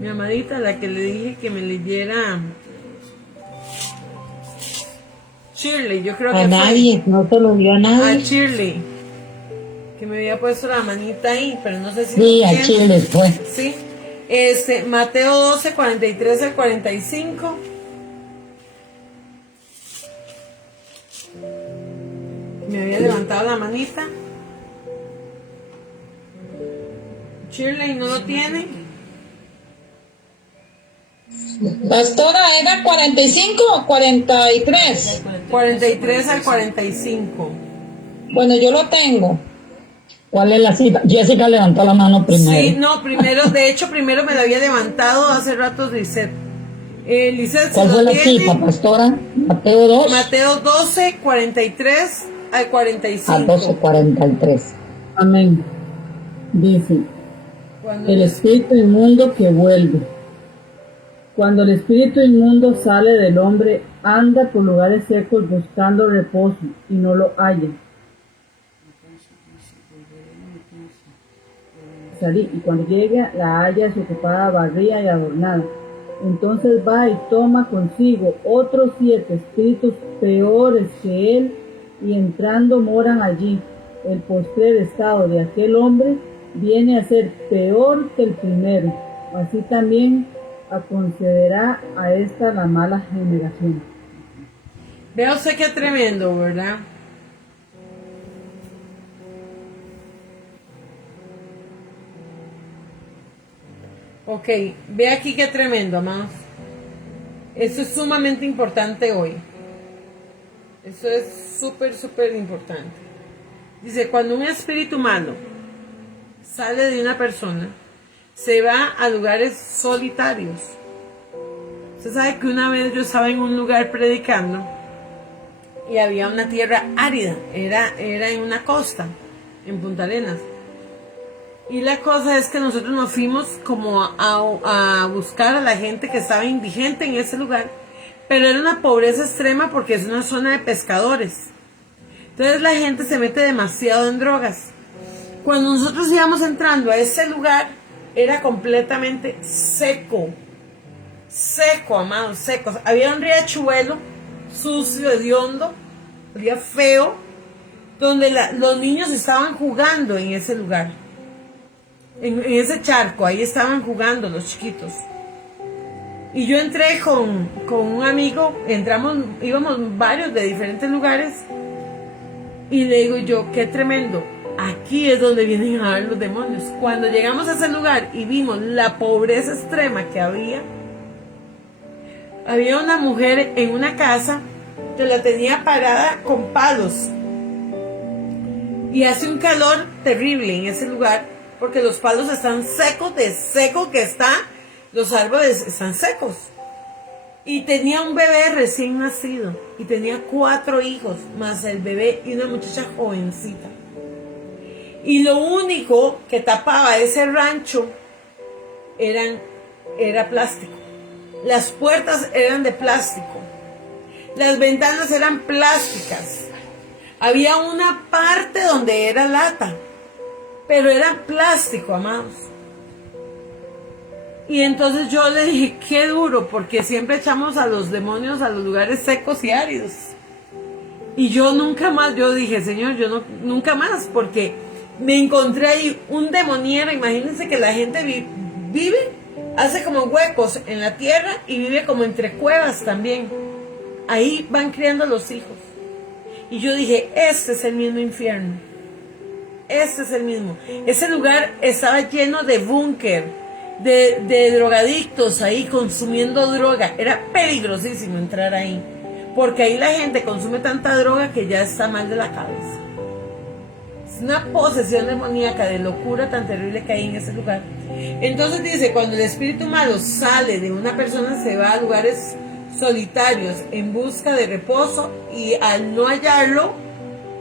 Mi amadita, la que le dije que me leyera. Shirley, yo creo que A nadie, no se lo dio a a nadie. Shirley. Que me había puesto la manita ahí, pero no sé si... Sí, lo a tiene. Chile fue. Sí. Mateo 12, 43 al 45. Me había levantado la manita. Shirley no lo tiene. Pastora, ¿era 45 o 43? 43 al 45. Bueno, yo lo tengo. ¿Cuál es la cita? Jessica levantó la mano primero. Sí, no, primero, de hecho, primero me lo había levantado hace rato Lisette. Lisette, ¿Cuál ¿se fue lo la tiene? cita, pastora? Mateo 2 Mateo 12, 43 al 45. a 12:43. Amén. Dice, Cuando el espíritu inmundo que vuelve. Cuando el espíritu inmundo sale del hombre, anda por lugares secos buscando reposo y no lo halla. Y cuando llega, la halla desocupada, barrida y adornada. Entonces va y toma consigo otros 7 espíritus peores que él, y entrando moran allí. El postrer estado de aquel hombre viene a ser peor que el primero. Así también concederá a esta la mala generación. Vea usted qué tremendo, ¿verdad? Ok, ve aquí qué tremendo, amados. Esto es sumamente importante hoy. Eso es súper, súper importante. Dice, cuando un espíritu malo sale de una persona, se va a lugares solitarios. Usted sabe que una vez yo estaba en un lugar predicando y había una tierra árida, era en una costa, en Punta Arenas. Y la cosa es que nosotros nos fuimos como a buscar a la gente que estaba indigente en ese lugar, pero era una pobreza extrema porque es una zona de pescadores. Entonces la gente se mete demasiado en drogas. Cuando nosotros íbamos entrando a ese lugar, era completamente seco. Seco, amados, seco. Había un riachuelo sucio, hediondo, olía feo, donde los niños estaban jugando en ese lugar. En ese charco, ahí estaban jugando los chiquitos. Y yo entré con un amigo, íbamos varios de diferentes lugares, y le digo yo, qué tremendo, aquí es donde vienen a ver los demonios. Cuando llegamos a ese lugar y vimos la pobreza extrema que había una mujer en una casa que la tenía parada con palos, y hace un calor terrible en ese lugar, porque los palos están secos, de seco que está, los árboles están secos. Y tenía un bebé recién nacido, y tenía 4 hijos, más el bebé y una muchacha jovencita. Y lo único que tapaba ese rancho era plástico. Las puertas eran de plástico. Las ventanas eran plásticas. Había una parte donde era lata, pero era plástico, amados. Y entonces yo le dije, qué duro, porque siempre echamos a los demonios a los lugares secos y áridos. Y yo nunca más, yo dije, Señor, nunca más, porque me encontré ahí un demoniero. Imagínense que la gente vive, hace como huecos en la tierra y vive como entre cuevas también. Ahí van criando los hijos. Y yo dije, este es el mismo infierno. Este es el mismo. Ese lugar estaba lleno de búnker, de drogadictos ahí consumiendo droga. Era peligrosísimo entrar ahí, porque ahí la gente consume tanta droga que ya está mal de la cabeza. Es una posesión demoníaca, de locura tan terrible que hay en ese lugar. Entonces dice, cuando el espíritu malo sale de una persona, se va a lugares solitarios en busca de reposo, y al no hallarlo,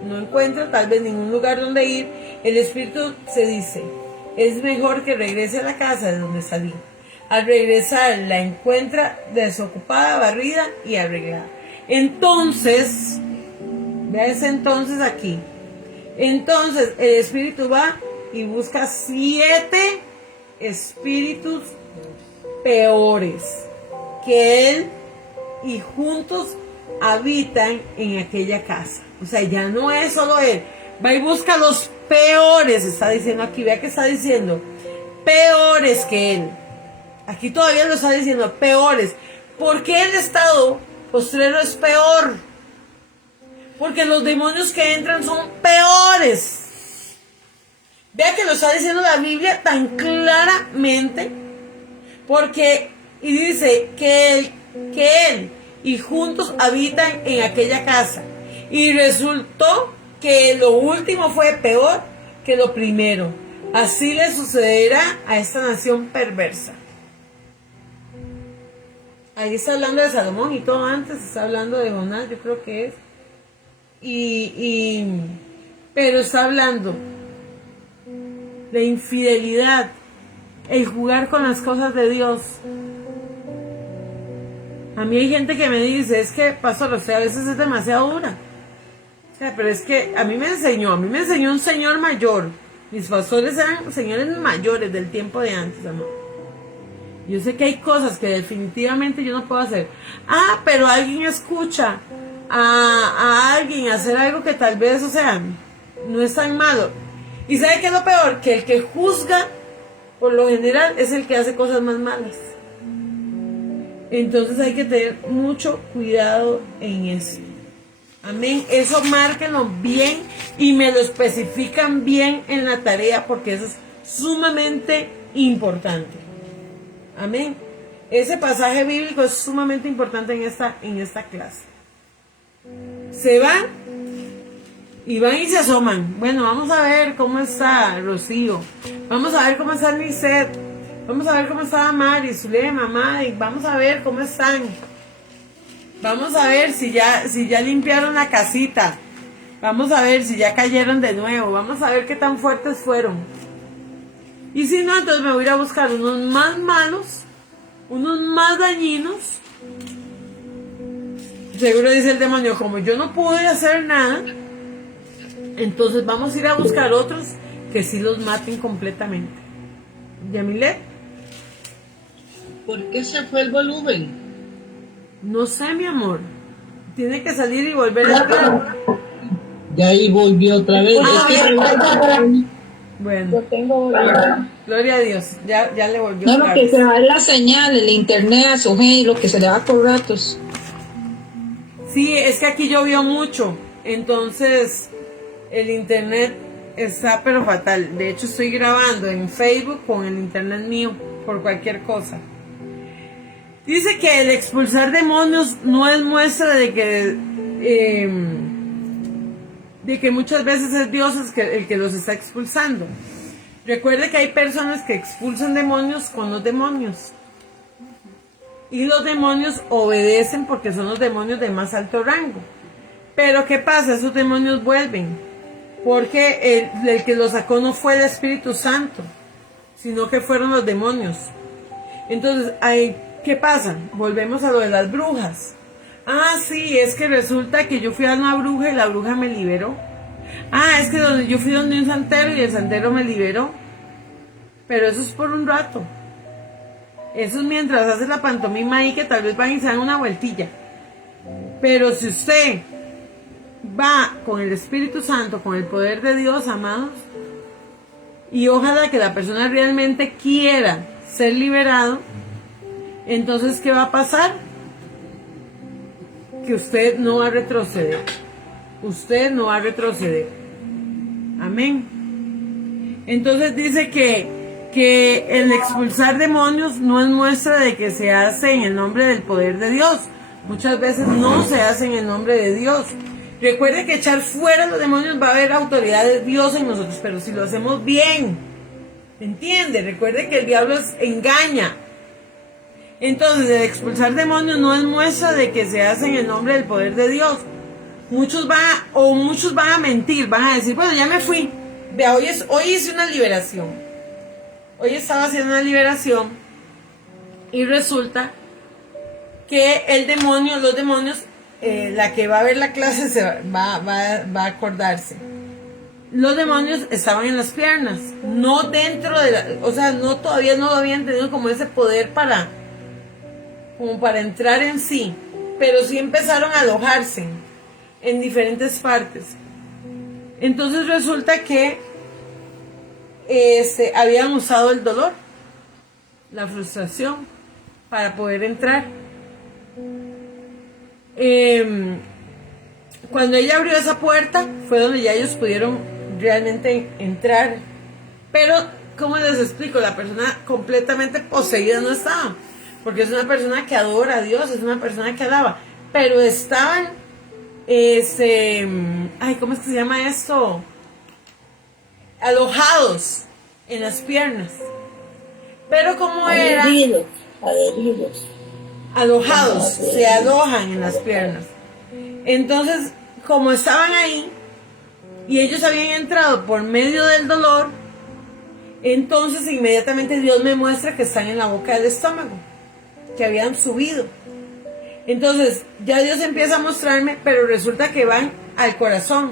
no encuentra tal vez ningún lugar donde ir, el espíritu se dice, es mejor que regrese a la casa de donde salí. Al regresar la encuentra desocupada, barrida y arreglada. Entonces, vea ese entonces aquí. Entonces el espíritu va y busca 7 espíritus peores que él, y juntos habitan en aquella casa. O sea, ya no es solo él, va y busca los peores, está diciendo aquí, vea que está diciendo, peores que él. Aquí todavía lo está diciendo, peores. ¿Por qué el estado postrero es peor? Porque los demonios que entran son peores. Vea que lo está diciendo la Biblia tan claramente, porque, y dice que él y juntos habitan en aquella casa. Y resultó que lo último fue peor que lo primero. Así le sucederá a esta nación perversa. Ahí está hablando de Salomón y todo antes, está hablando de Jonás, yo creo que es. Pero está hablando de infidelidad, el jugar con las cosas de Dios. A mí hay gente que me dice, es que, pastor, a veces es demasiado dura. O sea, pero es que a mí me enseñó un señor mayor. Mis pastores eran señores mayores del tiempo de antes, amor. Yo sé que hay cosas que definitivamente yo no puedo hacer. Pero alguien escucha a alguien hacer algo que tal vez, o sea, no es tan malo. ¿Y sabe qué es lo peor? Que el que juzga, por lo general, es el que hace cosas más malas. Entonces hay que tener mucho cuidado en eso. Amén. Eso márquenlo bien y me lo especifican bien en la tarea, porque eso es sumamente importante. Amén. Ese pasaje bíblico es sumamente importante en esta clase. se van y se asoman. Bueno, vamos a ver cómo está Rocío, vamos a ver cómo está Lisette, vamos a ver cómo está Mari, Zulema, Madi, vamos a ver cómo están. Vamos a ver si ya limpiaron la casita. Vamos a ver si ya cayeron de nuevo. Vamos a ver qué tan fuertes fueron. Y si no, entonces me voy a ir a buscar unos más malos, unos más dañinos. Seguro dice el demonio, como yo no pude hacer nada, entonces vamos a ir a buscar otros que sí los maten completamente. Yamilet, ¿Por qué se fue el volumen? no sé, mi amor. Tiene que salir y volver a entrar. Ya ahí volvió otra vez. Bueno, Yo tengo gloria a Dios. Ya le volvió No, otra lo que vez. se va es la señal, el internet a su y lo que se le va por ratos. Sí, es que aquí llovió mucho. Entonces, el internet está pero fatal. De hecho, estoy grabando en Facebook con el internet mío por cualquier cosa. Dice que el expulsar demonios no es muestra de que muchas veces es Dios el que los está expulsando. Recuerde que hay personas que expulsan demonios con los demonios. Y los demonios obedecen porque son los demonios de más alto rango. Pero ¿qué pasa? Esos demonios vuelven. Porque el que los sacó no fue el Espíritu Santo, sino que fueron los demonios. Entonces, ¿qué pasa? Volvemos a lo de las brujas. Ah, sí, es que resulta que yo fui a una bruja y la bruja me liberó. Ah, es que yo fui donde un santero y el santero me liberó. Pero eso es por un rato. Eso es mientras hace la pantomima ahí, que tal vez van y se dan una vueltilla. Pero si usted va con el Espíritu Santo, con el poder de Dios, amados, y ojalá que la persona realmente quiera ser liberado, entonces ¿qué va a pasar? Que usted no va a retroceder. Usted no va a retroceder. Amén. Entonces dice que el expulsar demonios no es muestra de que se hace en el nombre del poder de Dios. Muchas veces no se hace en el nombre de Dios. Recuerde que echar fuera los demonios va a haber autoridad de Dios en nosotros, pero si lo hacemos bien. ¿Entiende? Recuerde que el diablo engaña. Entonces, el expulsar demonios no es muestra de que se hace en el nombre del poder de Dios. Muchos van a mentir, van a decir, bueno, ya me fui. Vea, hoy hice una liberación. Hoy estaba haciendo una liberación y resulta que los demonios, la que va a ver la clase va a acordarse. Los demonios estaban en las piernas, no dentro todavía no habían tenido como ese poder para entrar en sí, pero sí empezaron a alojarse en diferentes partes. Entonces resulta que habían usado el dolor, la frustración, para poder entrar. Cuando ella abrió esa puerta, fue donde ya ellos pudieron realmente entrar. Pero, ¿cómo les explico? La persona completamente poseída no estaba, porque es una persona que adora a Dios, es una persona que alaba, pero estaban, ¿cómo es que se llama esto? Alojados en las piernas. Pero como era adheridos. alojados, se alojan en las piernas. Entonces, como estaban ahí y ellos habían entrado por medio del dolor, entonces inmediatamente Dios me muestra que están en la boca del estómago, que habían subido. Entonces ya Dios empieza a mostrarme, pero resulta que van al corazón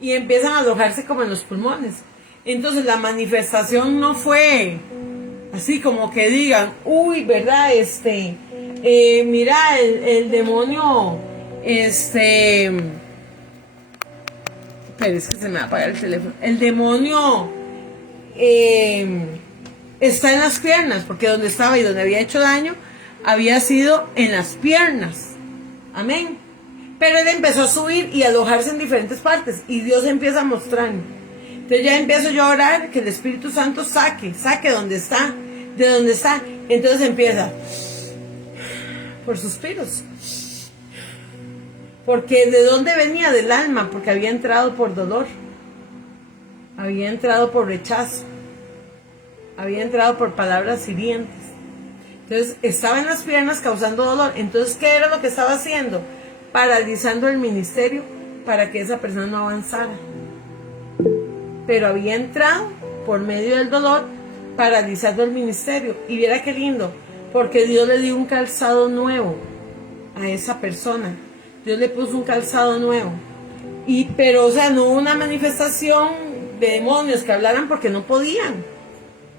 y empiezan a alojarse como en los pulmones. Entonces la manifestación no fue así como que digan, uy, ¿verdad? Mira, el demonio, pero es que se me va a apagar el teléfono. El demonio está en las piernas, porque donde estaba y donde había hecho daño había sido en las piernas. Amén. Pero él empezó a subir y a alojarse en diferentes partes, y Dios empieza a mostrarme. Entonces ya empiezo yo a orar que el Espíritu Santo saque donde está, de donde está. Entonces empieza por suspiros. Porque ¿de dónde venía? Del alma, porque había entrado por dolor, había entrado por rechazo, había entrado por palabras hirientes. Entonces estaba en las piernas causando dolor. Entonces, ¿qué era lo que estaba haciendo? Paralizando el ministerio para que esa persona no avanzara. Pero había entrado por medio del dolor, paralizando el ministerio. Y viera qué lindo, porque Dios le dio un calzado nuevo a esa persona. Dios le puso un calzado nuevo. Pero, o sea, no hubo una manifestación de demonios que hablaran porque no podían.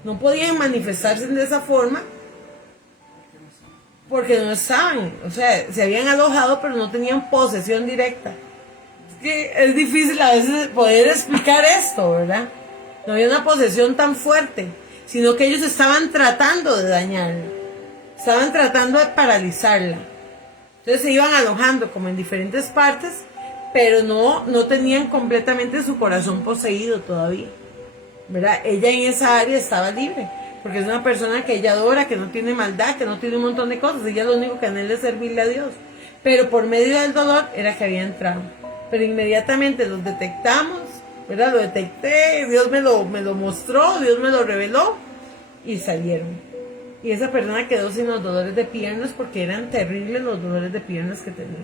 No podían manifestarse de esa forma porque no estaban. O sea, se habían alojado pero no tenían posesión directa. Es que es difícil a veces poder explicar esto, ¿verdad? No había una posesión tan fuerte, sino que ellos estaban tratando de dañarla. Estaban tratando de paralizarla. Entonces se iban alojando como en diferentes partes, pero no tenían completamente su corazón poseído todavía, ¿verdad? Ella en esa área estaba libre, porque es una persona que ella adora, que no tiene maldad, que no tiene un montón de cosas. Ella lo único que anhela es servirle a Dios. Pero por medio del dolor era que había entrado. Pero inmediatamente los detectamos, ¿verdad? Lo detecté, Dios me lo mostró, Dios me lo reveló y salieron. Y esa persona quedó sin los dolores de piernas porque eran terribles los dolores de piernas que tenía.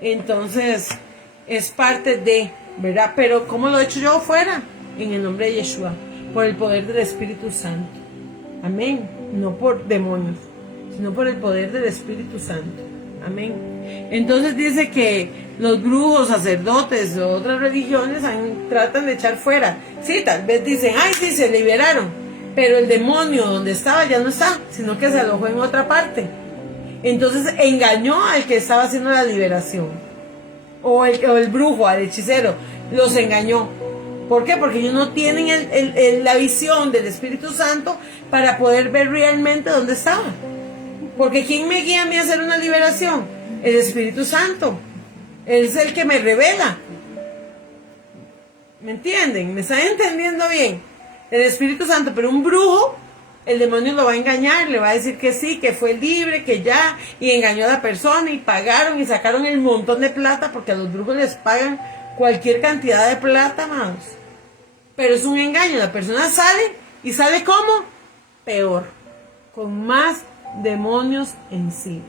Entonces, es parte de, ¿verdad? Pero ¿cómo lo he hecho yo fuera? En el nombre de Yeshua, por el poder del Espíritu Santo. Amén. No por demonios, sino por el poder del Espíritu Santo. Amén. Entonces dice que los brujos, sacerdotes o otras religiones tratan de echar fuera. Sí, tal vez dicen, ay, sí, se liberaron. Pero el demonio donde estaba ya no está, sino que se alojó en otra parte. Entonces engañó al que estaba haciendo la liberación. O el brujo, al hechicero, los engañó. ¿Por qué? Porque ellos no tienen la visión del Espíritu Santo para poder ver realmente dónde estaba. Porque ¿quién me guía a mí a hacer una liberación? El Espíritu Santo. Él es el que me revela. ¿Me entienden? ¿Me están entendiendo bien? El Espíritu Santo. Pero un brujo, el demonio lo va a engañar, le va a decir que sí, que fue libre, que ya, y engañó a la persona, y pagaron, y sacaron el montón de plata, porque a los brujos les pagan cualquier cantidad de plata, amados. Pero es un engaño, la persona sale, y sale ¿cómo? Peor, con más demonios encima.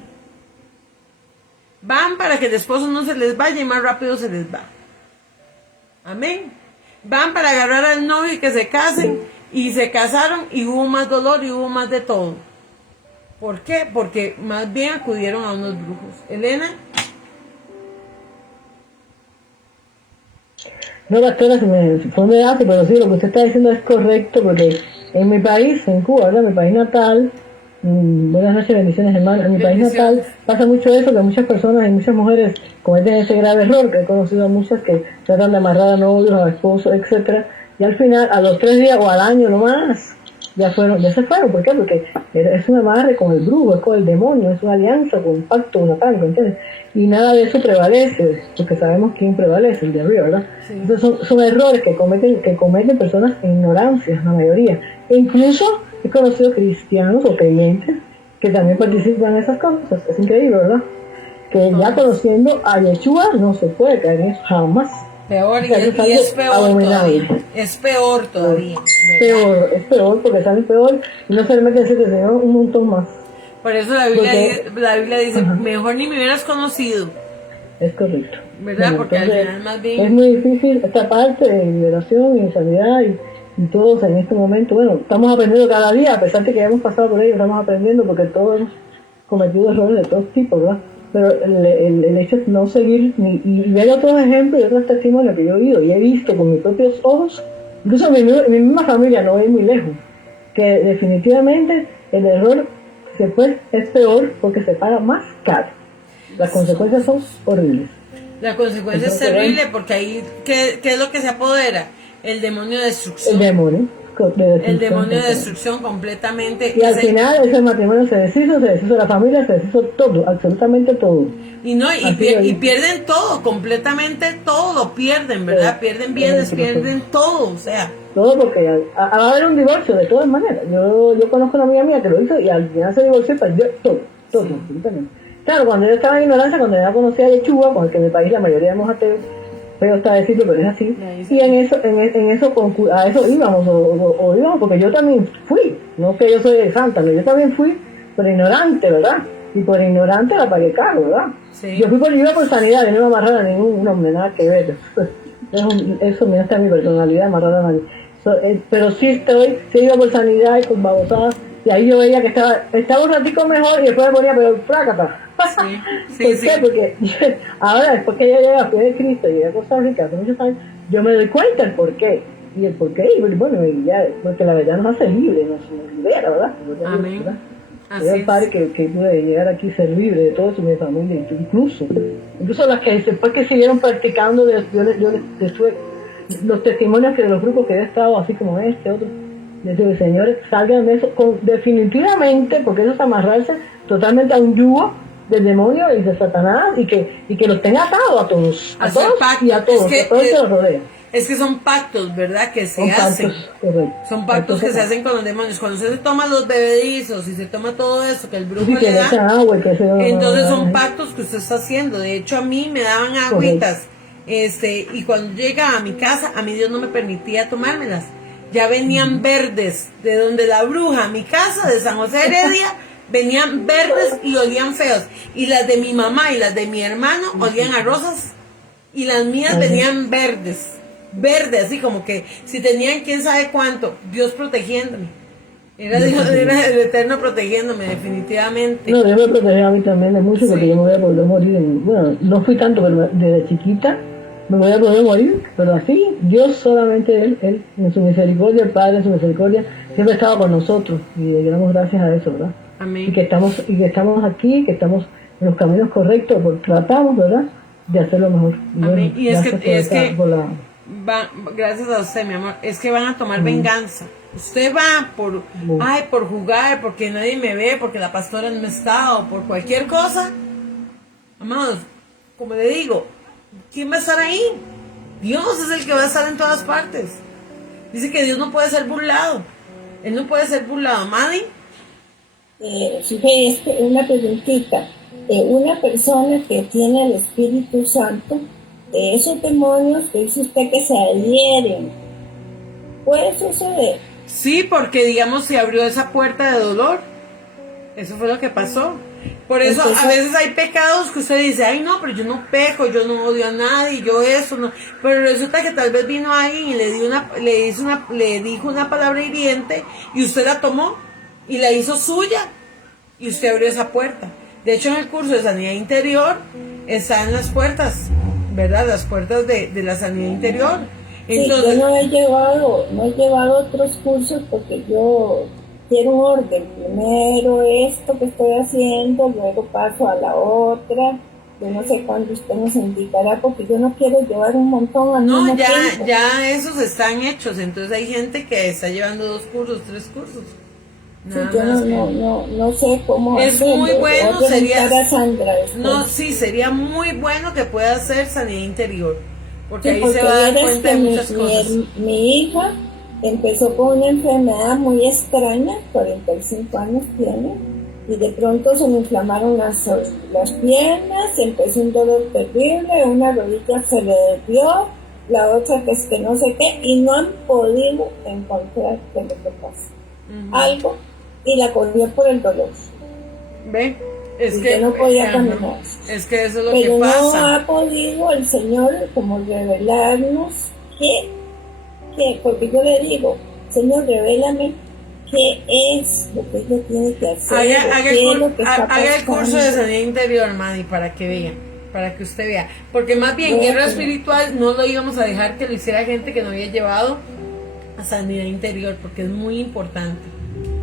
Van para que el esposo no se les vaya y más rápido se les va. Amén. Van para agarrar al novio y que se casen, y se casaron y hubo más dolor y hubo más de todo. ¿Por qué? Porque más bien acudieron a unos brujos. Elena. No, pastora, se me fue un pedazo, pero sí, lo que usted está diciendo es correcto, porque en mi país, en Cuba, ¿verdad? Mi país natal, buenas noches, bendiciones, hermano. En mi país natal pasa mucho eso, que muchas personas y muchas mujeres cometen ese grave error, que he conocido a muchas que tratan de amarrar a novios, a esposos, etcétera, y al final, a los 3 días o al año nomás, ya se fueron. ¿Por qué? Porque es un amarre con el brujo, es con el demonio, es una alianza, con un pacto, un ataque, ¿entiendes? Y nada de eso prevalece, porque sabemos quién prevalece, el de arriba, ¿verdad? Sí. Entonces son errores que cometen personas en ignorancia, la mayoría. E incluso he conocido cristianos o creyentes que también participan en esas cosas. Es increíble, ¿verdad? Que ya conociendo a Yeshua no se puede caer en eso jamás. Peor, o sea, y es peor todavía. Es peor todavía. Es peor porque sale peor y no se le mete ese Señor un montón más. Por eso la Biblia dice, mejor ni me hubieras conocido. Es correcto. ¿Verdad? Bueno, porque entonces, al final más bien... Es muy difícil esta parte de liberación y sanidad y todos en este momento. Bueno, estamos aprendiendo cada día, a pesar de que ya hemos pasado por ello, estamos aprendiendo porque todos hemos cometido errores de todos tipos, ¿verdad? Pero el hecho es no seguir y ver otros ejemplos y otros testimonios que yo he oído y he visto con mis propios ojos, incluso mi misma familia no ve muy lejos, que definitivamente el error es peor porque se paga más caro. Las consecuencias son horribles. La consecuencia es terrible porque ahí, ¿qué es lo que se apodera? El demonio de destrucción. El demonio de destrucción completamente. Y al final ese matrimonio se deshizo la familia, se deshizo todo, absolutamente todo. Y pierden todo, completamente todo lo pierden, ¿verdad? Sí, pierden bienes, pierden todo, o sea. Todo porque va a haber un divorcio de todas maneras. Yo conozco a una amiga mía que lo hizo y al final se divorció y perdió todo, absolutamente. Claro, cuando yo estaba en ignorancia, cuando yo conocía a Yeshua, con el que en mi país la mayoría éramos ateos, feo está decirlo, pero es así, y a eso íbamos, o íbamos, porque yo también fui, no que yo soy de santa, pero yo también fui por ignorante, ¿verdad? Y por ignorante la pagué caro, ¿verdad? Sí. Yo iba por sanidad, yo no iba a amarrar a ningún hombre, nada que ver. Eso me está mi personalidad, amarrar a nadie. Pero sí iba por sanidad y por babosadas, y ahí yo veía que estaba un ratico mejor y después me ponía, pero flácata. Sí, ¿Por qué? Porque ahora, después que yo llegué a de Cristo, llegué a Costa Rica hace muchos años, yo me doy cuenta el por qué. Y el por qué, y bueno, ya, porque la verdad nos hace libres, nos libera, ¿verdad? Amén. ¿Verdad? Así Era el es. padre que pude llegar aquí a ser libre de todo eso, mi familia, incluso las que después que siguieron practicando, yo les tuve los testimonios que de los grupos que he estado, así como otro, les digo, señores, salgan de eso, definitivamente, porque eso es amarrarse totalmente a un yugo del demonio y de Satanás, y que los tenga atados a todos, Hacer pacto. y a todos que los rodea. Es que son pactos, ¿verdad? Que se Son hacen. pactos, correcto. Son pactos que se hacen con los demonios. Cuando usted se toma los bebedizos y se toma todo eso que el brujo Y que le le echan da, agua y que entonces son pactos que usted está haciendo. De hecho, a mí me daban agüitas. Y cuando llegaba a mi casa, a mí Dios no me permitía tomármelas. Ya venían verdes, de donde la bruja, mi casa de San José Heredia, venían verdes y olían feos. Y las de mi mamá y las de mi hermano olían a rosas. Y las mías venían verdes, así como que si tenían quién sabe cuánto, Dios protegiéndome. Era Dios, era el Eterno protegiéndome, definitivamente. No, Dios me protegió a mí también de mucho, porque yo me voy a poder morir. Bueno, no fui tanto, pero desde chiquita me voy a poder morir, pero así, Dios solamente Él, en su misericordia, el Padre en su misericordia, siempre estaba con nosotros, y le damos gracias a eso, ¿verdad? Amén. Y que estamos aquí, que estamos en los caminos correctos, porque tratamos, ¿verdad?, de hacerlo mejor. Amén. Y es que va, gracias a usted, mi amor, es que van a tomar venganza. Usted va por jugar, porque nadie me ve, porque la pastora no está, o por cualquier cosa. Amados, como le digo, ¿quién va a estar ahí? Dios es el que va a estar en todas partes. Dice que Dios no puede ser burlado. Él no puede ser burlado. ¿Madi? Sí, una preguntita. Una persona que tiene el Espíritu Santo, de esos demonios que dice usted que se adhieren, ¿puede suceder? Sí, porque digamos se abrió esa puerta de dolor. Eso fue lo que pasó. Por eso Entonces, a veces hay pecados que usted dice, ay no, pero yo no peco, yo no odio a nadie, yo eso no. Pero resulta que tal vez vino alguien y le dijo una palabra hiriente y usted la tomó y la hizo suya y usted abrió esa puerta. De hecho, en el curso de sanidad interior están las puertas, ¿verdad? Las puertas de la sanidad interior. Entonces, sí, yo no he llevado otros cursos porque yo quiero un orden. Primero esto que estoy haciendo, luego paso a la otra. Yo no sé cuándo usted nos indicará, porque yo no quiero llevar un montón al mismo tiempo. ya esos están hechos. Entonces hay gente que está llevando 2 cursos, 3 cursos. Sí, yo no sé cómo es hacerlo. muy bueno, sería Sandra sería muy bueno que pueda hacer sanidad interior, porque sí, ahí se va a dar cuenta de muchas cosas. Mi hija empezó con una enfermedad muy extraña, 45 años tiene, y de pronto se me inflamaron las piernas, empezó un dolor terrible, una rodilla se le desvió, la otra que no sé qué, y no han podido encontrar qué es lo que pasa. Algo, y la cogió por el dolor. ¿Ve? Es y que yo no podía caminar. Es que eso es lo pero que pasa. No ha podido el Señor como revelarnos que porque yo le digo, Señor, revélame qué es lo que ella tiene que hacer. Haga el curso de sanidad interior, Madi, para que vea, para que usted vea. Porque más bien, guerra espiritual no lo íbamos a dejar que lo hiciera gente que no había llevado a sanidad interior, porque es muy importante.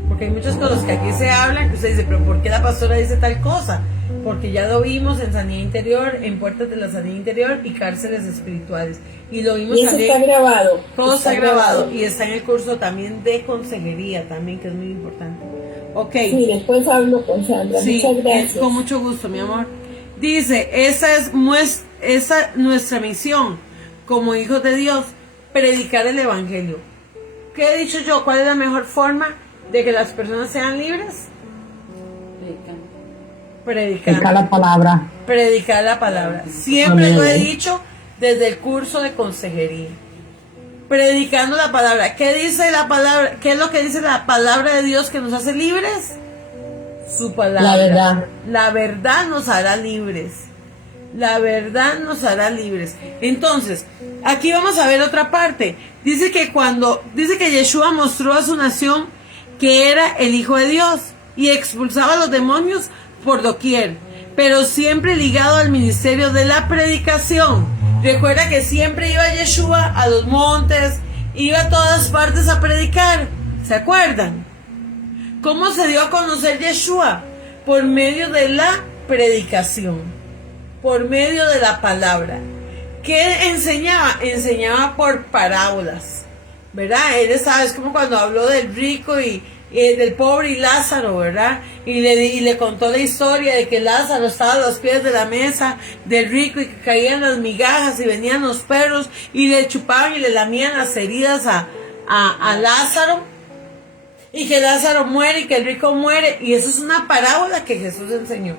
Porque hay muchas cosas que aquí se hablan, que usted dice, pero ¿por qué la pastora dice tal cosa? Porque ya lo vimos en sanidad interior, en puertas de la sanidad interior y cárceles espirituales. Y lo vimos y eso también. Está grabado. Todo está grabado. Y está en el curso también de consejería, también, que es muy importante. Ok. Sí, después hablo con Sandra. Sí, muchas gracias. Con mucho gusto, mi amor. Dice, esa es nuestra misión como hijos de Dios, predicar el evangelio. ¿Qué he dicho yo? ¿Cuál es la mejor forma de que las personas sean libres? Predicar la palabra. Predicar la palabra. Siempre Amén. lo he dicho desde el curso de consejería. Predicando la palabra. ¿Qué dice la palabra? ¿Qué es lo que dice la palabra de Dios que nos hace libres? Su palabra. La verdad. La verdad nos hará libres. La verdad nos hará libres. Entonces, aquí vamos a ver otra parte. Dice que Yeshua mostró a su nación que era el Hijo de Dios y expulsaba a los demonios por doquier, pero siempre ligado al ministerio de la predicación. Recuerda que siempre iba Yeshua a los montes, iba a todas partes a predicar. ¿Se acuerdan? ¿Cómo se dio a conocer Yeshua? Por medio de la predicación, por medio de la palabra. ¿Qué enseñaba? Enseñaba por parábolas, ¿verdad? Es como cuando habló del rico y del pobre y Lázaro, ¿verdad? Y le contó la historia de que Lázaro estaba a los pies de la mesa del rico y que caían las migajas y venían los perros y le chupaban y le lamían las heridas a Lázaro, y que Lázaro muere y que el rico muere. Y eso es una parábola que Jesús enseñó.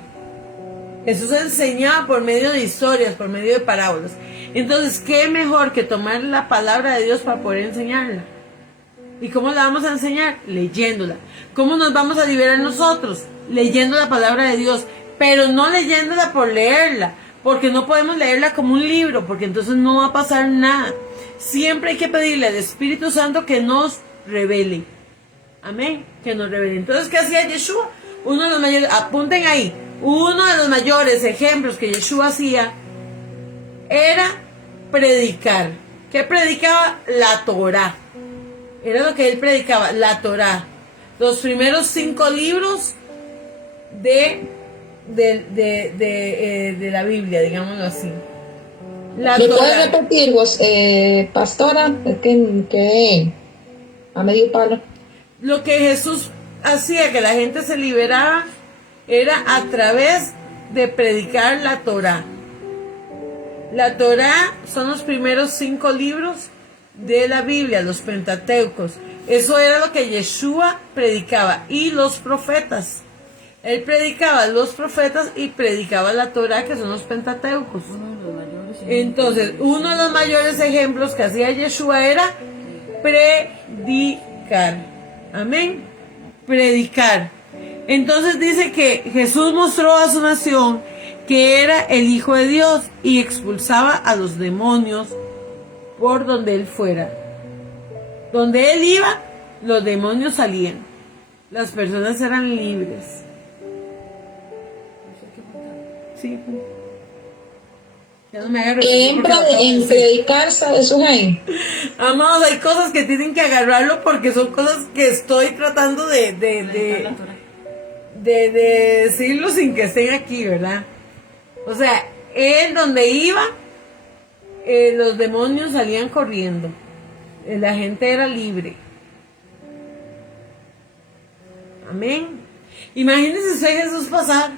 Jesús enseñaba por medio de historias, por medio de parábolas. Entonces, ¿qué mejor que tomar la palabra de Dios para poder enseñarla? ¿Y cómo la vamos a enseñar? Leyéndola. ¿Cómo nos vamos a liberar nosotros? Leyendo la palabra de Dios, pero no leyéndola por leerla, porque no podemos leerla como un libro, porque entonces no va a pasar nada. Siempre hay que pedirle al Espíritu Santo que nos revele. Amén, que nos revele. Entonces, ¿qué hacía Yeshua? Uno de los mayores, apunten ahí, uno de los mayores ejemplos que Yeshua hacía era predicar. ¿Qué predicaba? La Torá. Era lo que él predicaba, la Torá. Los primeros 5 libros de la Biblia, digámoslo así. La ¿Me Torá. puedes repetir vos, pastora? Es que a medio palo. Lo que Jesús hacía que la gente se liberara era a través de predicar la Torá. La Torá son los primeros 5 libros de la Biblia, los Pentateucos. Eso era lo que Yeshua predicaba. Y los profetas. Él predicaba los profetas y predicaba la Torá, que son los Pentateucos. Entonces, uno de los mayores ejemplos que hacía Yeshua era predicar. Amén. Predicar. Entonces dice que Jesús mostró a su nación que era el Hijo de Dios y expulsaba a los demonios por donde él fuera. Donde él iba, los demonios salían. Las personas eran libres. Sí. Ya no me haga Que repetir porque entra lo acabo de en decir. predicar, ¿sabes? Sujei. Amados, hay cosas que tienen que agarrarlo porque son cosas que estoy tratando de decirlo sin que estén aquí, ¿verdad? O sea, él donde iba, los demonios salían corriendo. La gente era libre. Amén. Imagínense si Jesús pasar.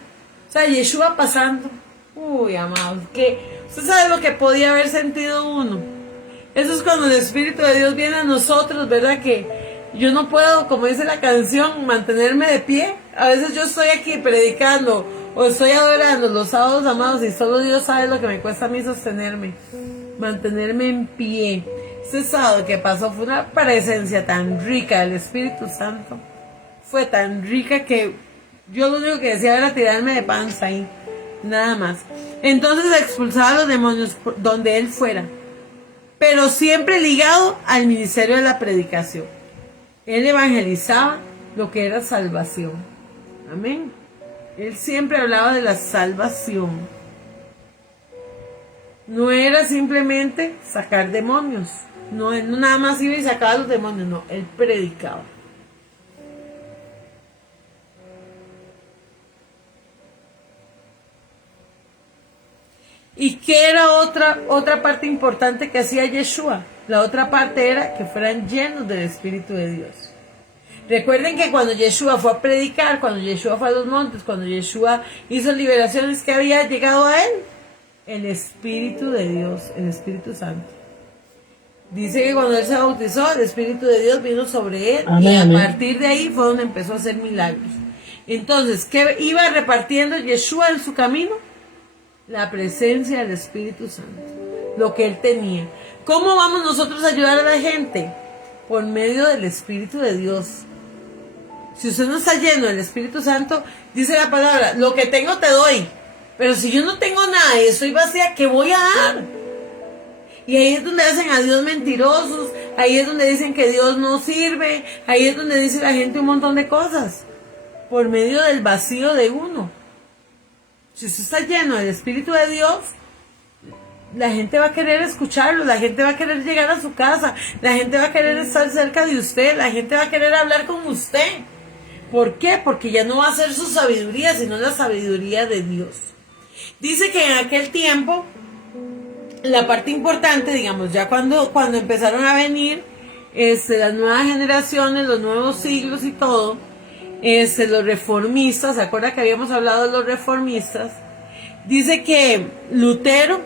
O sea, Yeshua pasando. Uy, amados, que usted sabe lo que podía haber sentido uno. Eso es cuando el Espíritu de Dios viene a nosotros, ¿verdad? Que yo no puedo, como dice la canción, mantenerme de pie. A veces yo estoy aquí predicando o estoy adorando los sábados, amados, y solo Dios sabe lo que me cuesta a mí sostenerme, mantenerme en pie. Este sábado que pasó fue una presencia tan rica del Espíritu Santo. Fue tan rica que yo lo único que decía era tirarme de panza ahí. Nada más. Entonces expulsaba a los demonios por donde él fuera, pero siempre ligado al ministerio de la predicación. Él evangelizaba lo que era salvación. Amén. Él siempre hablaba de la salvación. No era simplemente sacar demonios. No, él no nada más iba y sacaba a los demonios. No, él predicaba. ¿Y qué era otra parte importante que hacía Yeshua? La otra parte era que fueran llenos del Espíritu de Dios. Recuerden que cuando Yeshua fue a predicar, cuando Yeshua fue a los montes, cuando Yeshua hizo liberaciones, ¿qué había llegado a él? El Espíritu de Dios, el Espíritu Santo. Dice que cuando él se bautizó, el Espíritu de Dios vino sobre él. Amén, y a amén. partir de ahí fue donde empezó a hacer milagros. Entonces, ¿qué iba repartiendo Yeshua en su camino? La presencia del Espíritu Santo, lo que él tenía. ¿Cómo vamos nosotros a ayudar a la gente? Por medio del Espíritu de Dios. Si usted no está lleno del Espíritu Santo, dice la palabra, lo que tengo te doy. Pero si yo no tengo nada y estoy vacía, ¿qué voy a dar? Y ahí es donde hacen a Dios mentirosos, ahí es donde dicen que Dios no sirve, ahí es donde dice la gente un montón de cosas. Por medio del vacío de uno. Si usted está lleno del Espíritu de Dios, la gente va a querer escucharlo, la gente va a querer llegar a su casa, la gente va a querer estar cerca de usted, la gente va a querer hablar con usted. ¿Por qué? Porque ya no va a ser su sabiduría, sino la sabiduría de Dios. Dice que en aquel tiempo, la parte importante, digamos, ya cuando empezaron a venir las nuevas generaciones, los nuevos siglos y todo, los reformistas, ¿se acuerda que habíamos hablado de los reformistas? Dice que Lutero,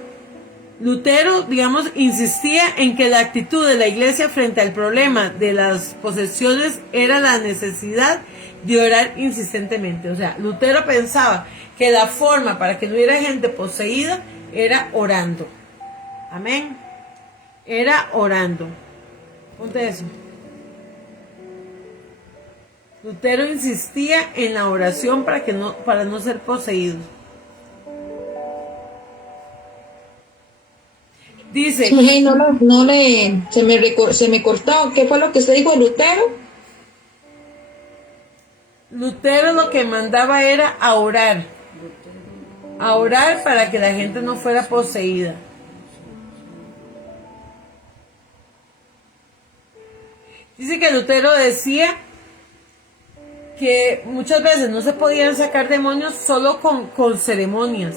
digamos, insistía en que la actitud de la iglesia frente al problema de las posesiones era la necesidad de orar insistentemente. O sea, Lutero pensaba que la forma para que no hubiera gente poseída era orando. Amén. Era orando. Ponte eso. Lutero insistía en la oración para no ser poseídos. Dice, Sí, se me cortó. ¿Qué fue lo que usted dijo de Lutero? Lutero lo que mandaba era a orar para que la gente no fuera poseída. Dice que Lutero decía que muchas veces no se podían sacar demonios solo con ceremonias,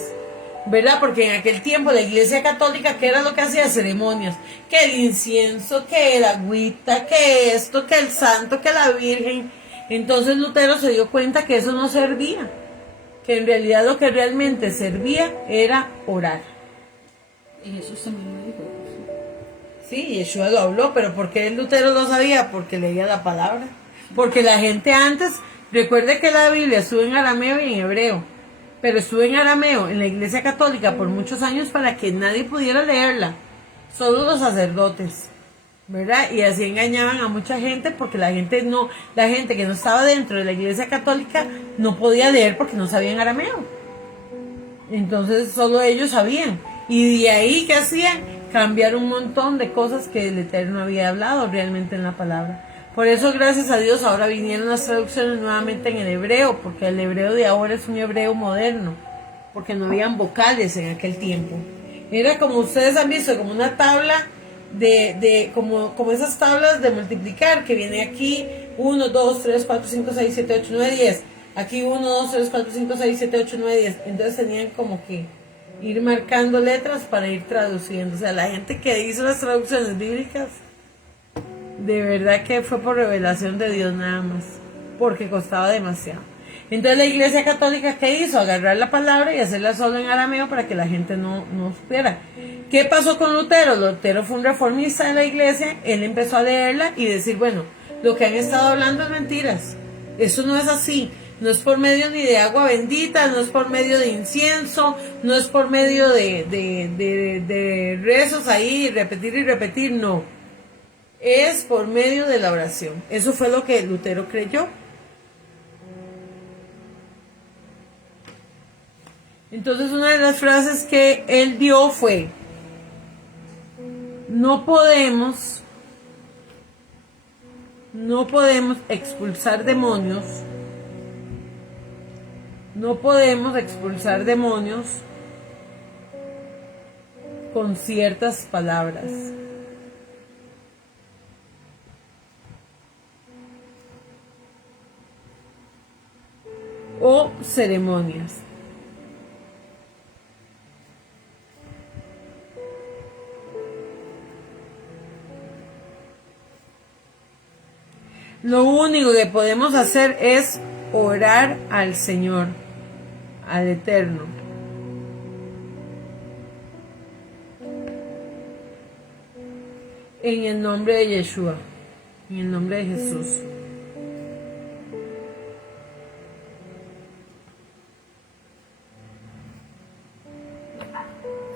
¿verdad? Porque en aquel tiempo la iglesia católica, ¿qué era lo que hacía? Ceremonias, que el incienso, que el agüita, que esto, que el santo, que la virgen. Entonces Lutero se dio cuenta que eso no servía, que en realidad lo que realmente servía era orar. Y Jesús también lo dijo. Sí, Yeshua lo habló, pero ¿por qué Lutero lo sabía? Porque leía la palabra. Porque la gente antes, recuerde que la Biblia estuvo en arameo y en hebreo, pero estuvo en arameo en la iglesia católica por muchos años para que nadie pudiera leerla, solo los sacerdotes, ¿verdad? Y así engañaban a mucha gente porque la gente que no estaba dentro de la iglesia católica no podía leer porque no sabían arameo. Entonces solo ellos sabían. Y de ahí, ¿qué hacían? Cambiar un montón de cosas que el Eterno había hablado realmente en la palabra. Por eso, gracias a Dios, ahora vinieron las traducciones nuevamente en el hebreo, porque el hebreo de ahora es un hebreo moderno, porque no habían vocales en aquel tiempo. Era como ustedes han visto, como una tabla como esas tablas de multiplicar, que viene aquí 1, 2, 3, 4, 5, 6, 7, 8, 9, 10. Aquí 1, 2, 3, 4, 5, 6, 7, 8, 9, 10. Entonces tenían como que ir marcando letras para ir traduciendo. O sea, la gente que hizo las traducciones bíblicas, de verdad que fue por revelación de Dios nada más, porque costaba demasiado. Entonces la iglesia católica, ¿qué hizo? Agarrar la palabra y hacerla solo en arameo para que la gente no supiera. ¿Qué pasó con Lutero? Lutero fue un reformista de la iglesia, él empezó a leerla y decir, bueno, lo que han estado hablando es mentiras, eso no es así. No es por medio ni de agua bendita, no es por medio de incienso, no es por medio de rezos ahí, repetir y repetir, no. Es por medio de la oración. Eso fue lo que Lutero creyó. Entonces una de las frases que él dio fue, no podemos expulsar demonios. No podemos expulsar demonios con ciertas palabras. O ceremonias. Lo único que podemos hacer es orar al Señor, al Eterno. En el nombre de Yeshua, en el nombre de Jesús.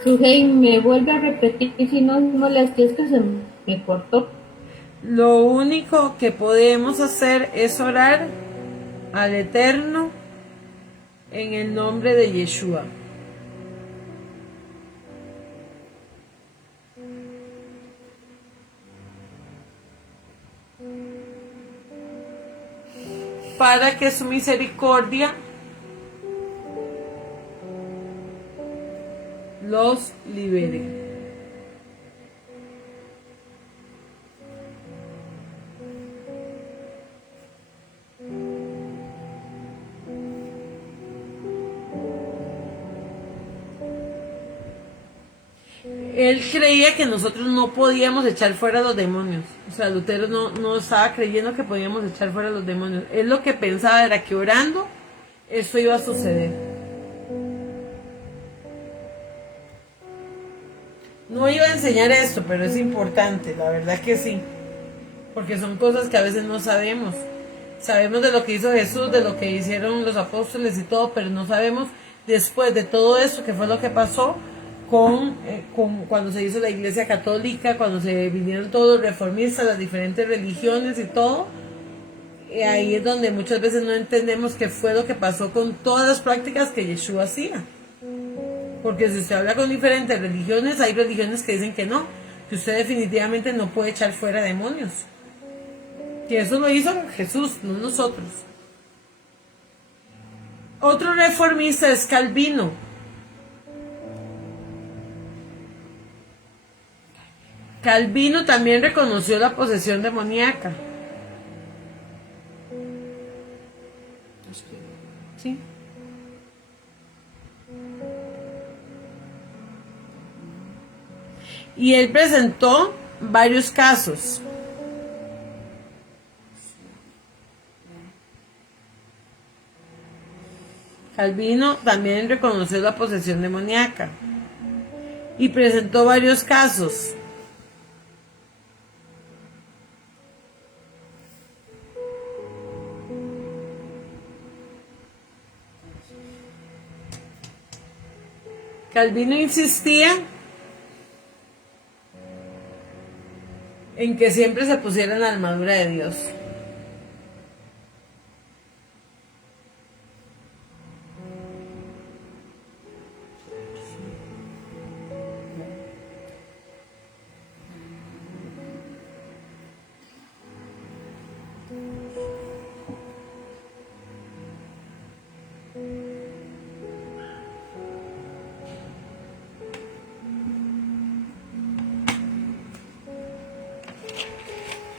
Sujei, me vuelve a repetir si no es molestia, es que se me cortó. Lo único que podemos hacer es orar al Eterno en el nombre de Yeshua. Para que su misericordia los libere. Él creía que nosotros no podíamos echar fuera a los demonios. O sea, Lutero no estaba creyendo que podíamos echar fuera a los demonios. Él lo que pensaba era que orando esto iba a suceder. No iba a enseñar esto, pero es importante, la verdad que sí. Porque son cosas que a veces no sabemos. Sabemos de lo que hizo Jesús, de lo que hicieron los apóstoles y todo, pero no sabemos después de todo eso qué fue lo que pasó con cuando se hizo la Iglesia Católica, cuando se vinieron todos los reformistas, las diferentes religiones y todo. Y ahí es donde muchas veces no entendemos qué fue lo que pasó con todas las prácticas que Yeshua hacía. Porque si usted habla con diferentes religiones, hay religiones que dicen que no, que usted definitivamente no puede echar fuera demonios. Que eso lo hizo Jesús, no nosotros. Otro reformista es Calvino. Calvino también reconoció la posesión demoníaca. Sí. Y él presentó varios casos. Calvino también reconoció la posesión demoníaca y presentó varios casos. Calvino insistía en que siempre se pusiera la armadura de Dios.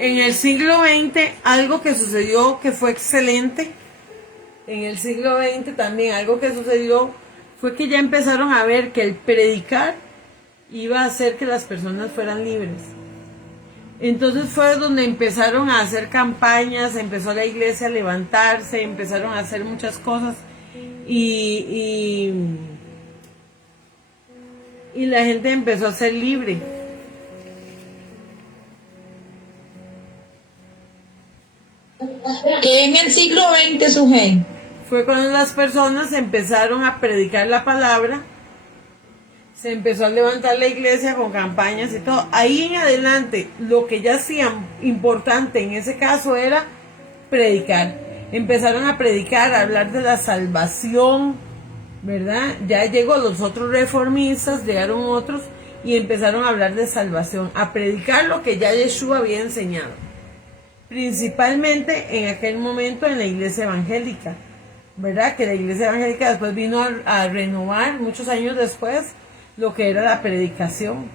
En el siglo XX, algo que sucedió que fue excelente, en el siglo XX también algo que sucedió fue que ya empezaron a ver que el predicar iba a hacer que las personas fueran libres. Entonces fue donde empezaron a hacer campañas, empezó la iglesia a levantarse, empezaron a hacer muchas cosas y la gente empezó a ser libre. Que en el siglo XX, Sujei. Fue cuando las personas empezaron a predicar la palabra, se empezó a levantar la iglesia con campañas y todo. Ahí en adelante, lo que ya hacían importante en ese caso era predicar. Empezaron a predicar, a hablar de la salvación, ¿verdad? Ya llegó los otros reformistas, llegaron otros y empezaron a hablar de salvación, a predicar lo que ya Yeshua había enseñado. Principalmente en aquel momento en la iglesia evangélica, ¿verdad? Que la iglesia evangélica después vino a renovar, muchos años después, lo que era la predicación.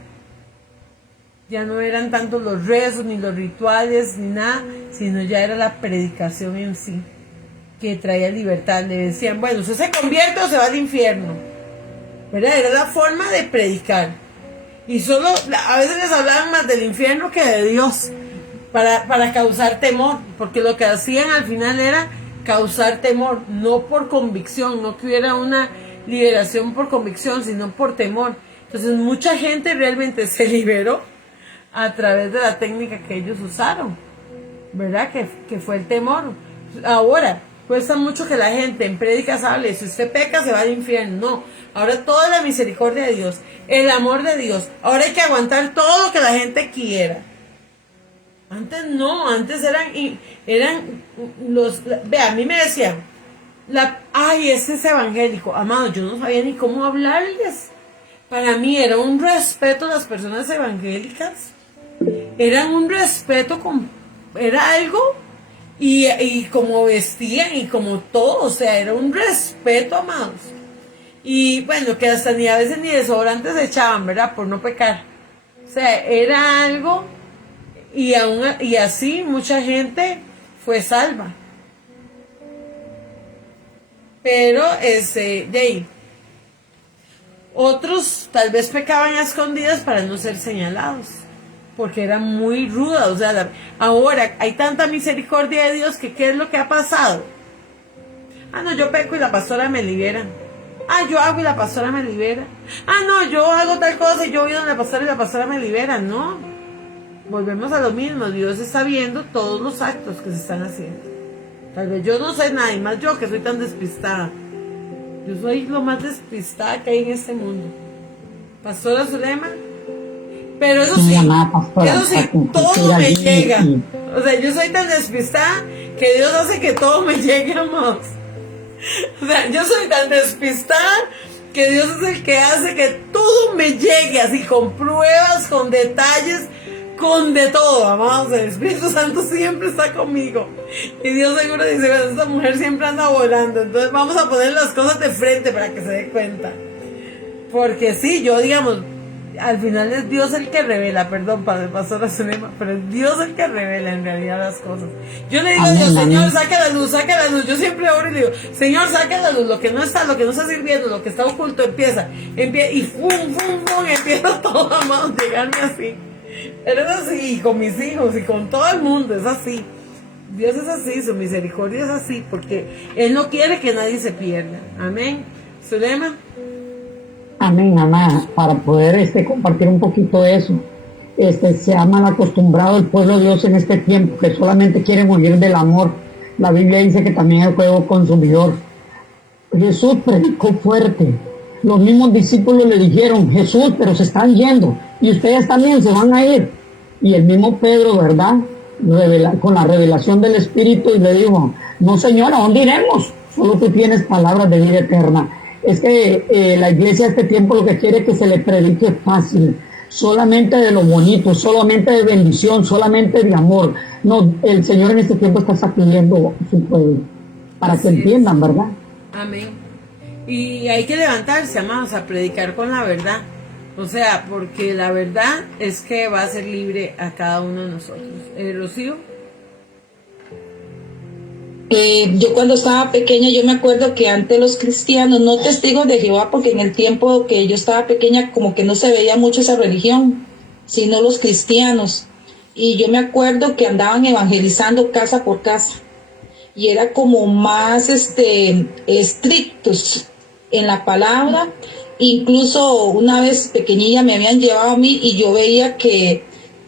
Ya no eran tanto los rezos, ni los rituales, ni nada, sino ya era la predicación en sí, que traía libertad. Le decían, bueno, usted se convierte o se va al infierno, ¿verdad? Era la forma de predicar. Y solo, a veces les hablaban más del infierno que de Dios, para causar temor, porque lo que hacían al final era causar temor, no por convicción, no que hubiera una liberación por convicción, sino por temor. Entonces mucha gente realmente se liberó a través de la técnica que ellos usaron, ¿verdad? Que fue el temor. Ahora, cuesta mucho que la gente en prédicas hable, si usted peca se va al infierno. No, ahora toda la misericordia de Dios, el amor de Dios. Ahora hay que aguantar todo lo que la gente quiera. Antes no, antes eran a mí me decían, ay, ese es evangélico. Amado, yo no sabía ni cómo hablarles. Para mí era un respeto a las personas evangélicas. Eran un respeto, era algo, y como vestían y como todo, o sea, era un respeto, amados. Y bueno, que hasta a veces ni desodorantes se echaban, ¿verdad? Por no pecar. O sea, era algo, y así mucha gente fue salva. Pero de ahí, otros tal vez pecaban a escondidas para no ser señalados, porque era muy ruda. O sea, ahora hay tanta misericordia de Dios que ¿qué es lo que ha pasado? Ah, no, yo peco y la pastora me libera. Ah, yo hago y la pastora me libera. Ah, no, yo hago tal cosa y yo voy donde la pastora y la pastora me libera. No, volvemos a lo mismo. Dios está viendo todos los actos que se están haciendo. Tal vez yo no sé nada, y más yo que soy tan despistada. Yo soy lo más despistada que hay en este mundo. Pastora Zulema. Pero eso sí, todo me llega. O sea, yo soy tan despistada que Dios hace que todo me llegue, amados. O sea, yo soy tan despistada que Dios es el que hace que todo me llegue, así con pruebas, con detalles, con de todo, amados. El Espíritu Santo siempre está conmigo. Y Dios seguro dice, bueno, esta mujer siempre anda volando. Entonces vamos a poner las cosas de frente para que se dé cuenta. Porque sí, yo digamos, al final es Dios el que revela, perdón, para el pastor Zulema, pero es Dios el que revela en realidad las cosas. Yo le digo a Dios, Señor, saca la luz, saca la luz. Yo siempre oro y le digo, Señor, saca la luz, lo que no está sirviendo, lo que está oculto, empieza y fum, empieza todo, amados, llegarme así. Pero es así, con mis hijos y con todo el mundo, es así. Dios es así, su misericordia es así, porque Él no quiere que nadie se pierda. Amén. Zulema. Amén, amada. Para poder compartir un poquito de eso, se ha mal acostumbrado el pueblo de Dios en este tiempo, que solamente quieren huir del amor. La Biblia dice que también es fuego consumidor. Jesús predicó fuerte. Los mismos discípulos le dijeron, Jesús, pero se están yendo, y ustedes también se van a ir. Y el mismo Pedro, ¿verdad?, con la revelación del Espíritu, y le dijo, no, Señor, ¿a dónde iremos? Solo tú tienes palabras de vida eterna. Es que la iglesia de este tiempo lo que quiere es que se le predique fácil, solamente de lo bonito, solamente de bendición, solamente de amor. No, el Señor en este tiempo está sacudiendo su pueblo, para que entiendan, ¿verdad? Amén. Y hay que levantarse, amados, a predicar con la verdad. O sea, porque la verdad es que va a ser libre a cada uno de nosotros. Rocío. Yo cuando estaba pequeña, yo me acuerdo que antes los cristianos, no testigos de Jehová, porque en el tiempo que yo estaba pequeña como que no se veía mucho esa religión, sino los cristianos. Y yo me acuerdo que andaban evangelizando casa por casa. Y era como más estrictos en la palabra. Incluso una vez pequeñilla me habían llevado a mí y yo veía que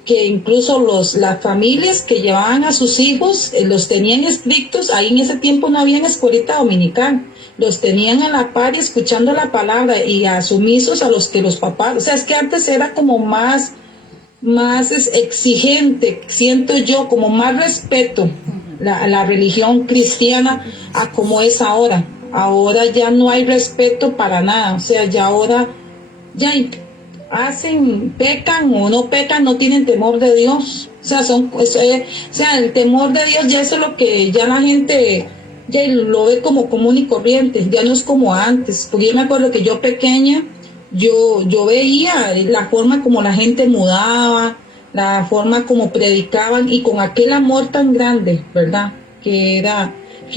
incluso las familias que llevaban a sus hijos los tenían estrictos. Ahí en ese tiempo no había escuelita dominical, los tenían a la par y escuchando la palabra, y a sumisos a los que los papás, o sea, es que antes era como más exigente, siento yo, como más respeto la religión cristiana a como es ahora. Ahora ya no hay respeto para nada, o sea, ya ahora ya pecan o no pecan, no tienen temor de Dios. O sea, el temor de Dios ya eso es lo que ya la gente ya lo ve como común y corriente, ya no es como antes. Porque yo me acuerdo que yo pequeña, yo veía la forma como la gente mudaba, la forma como predicaban, y con aquel amor tan grande, ¿verdad? Que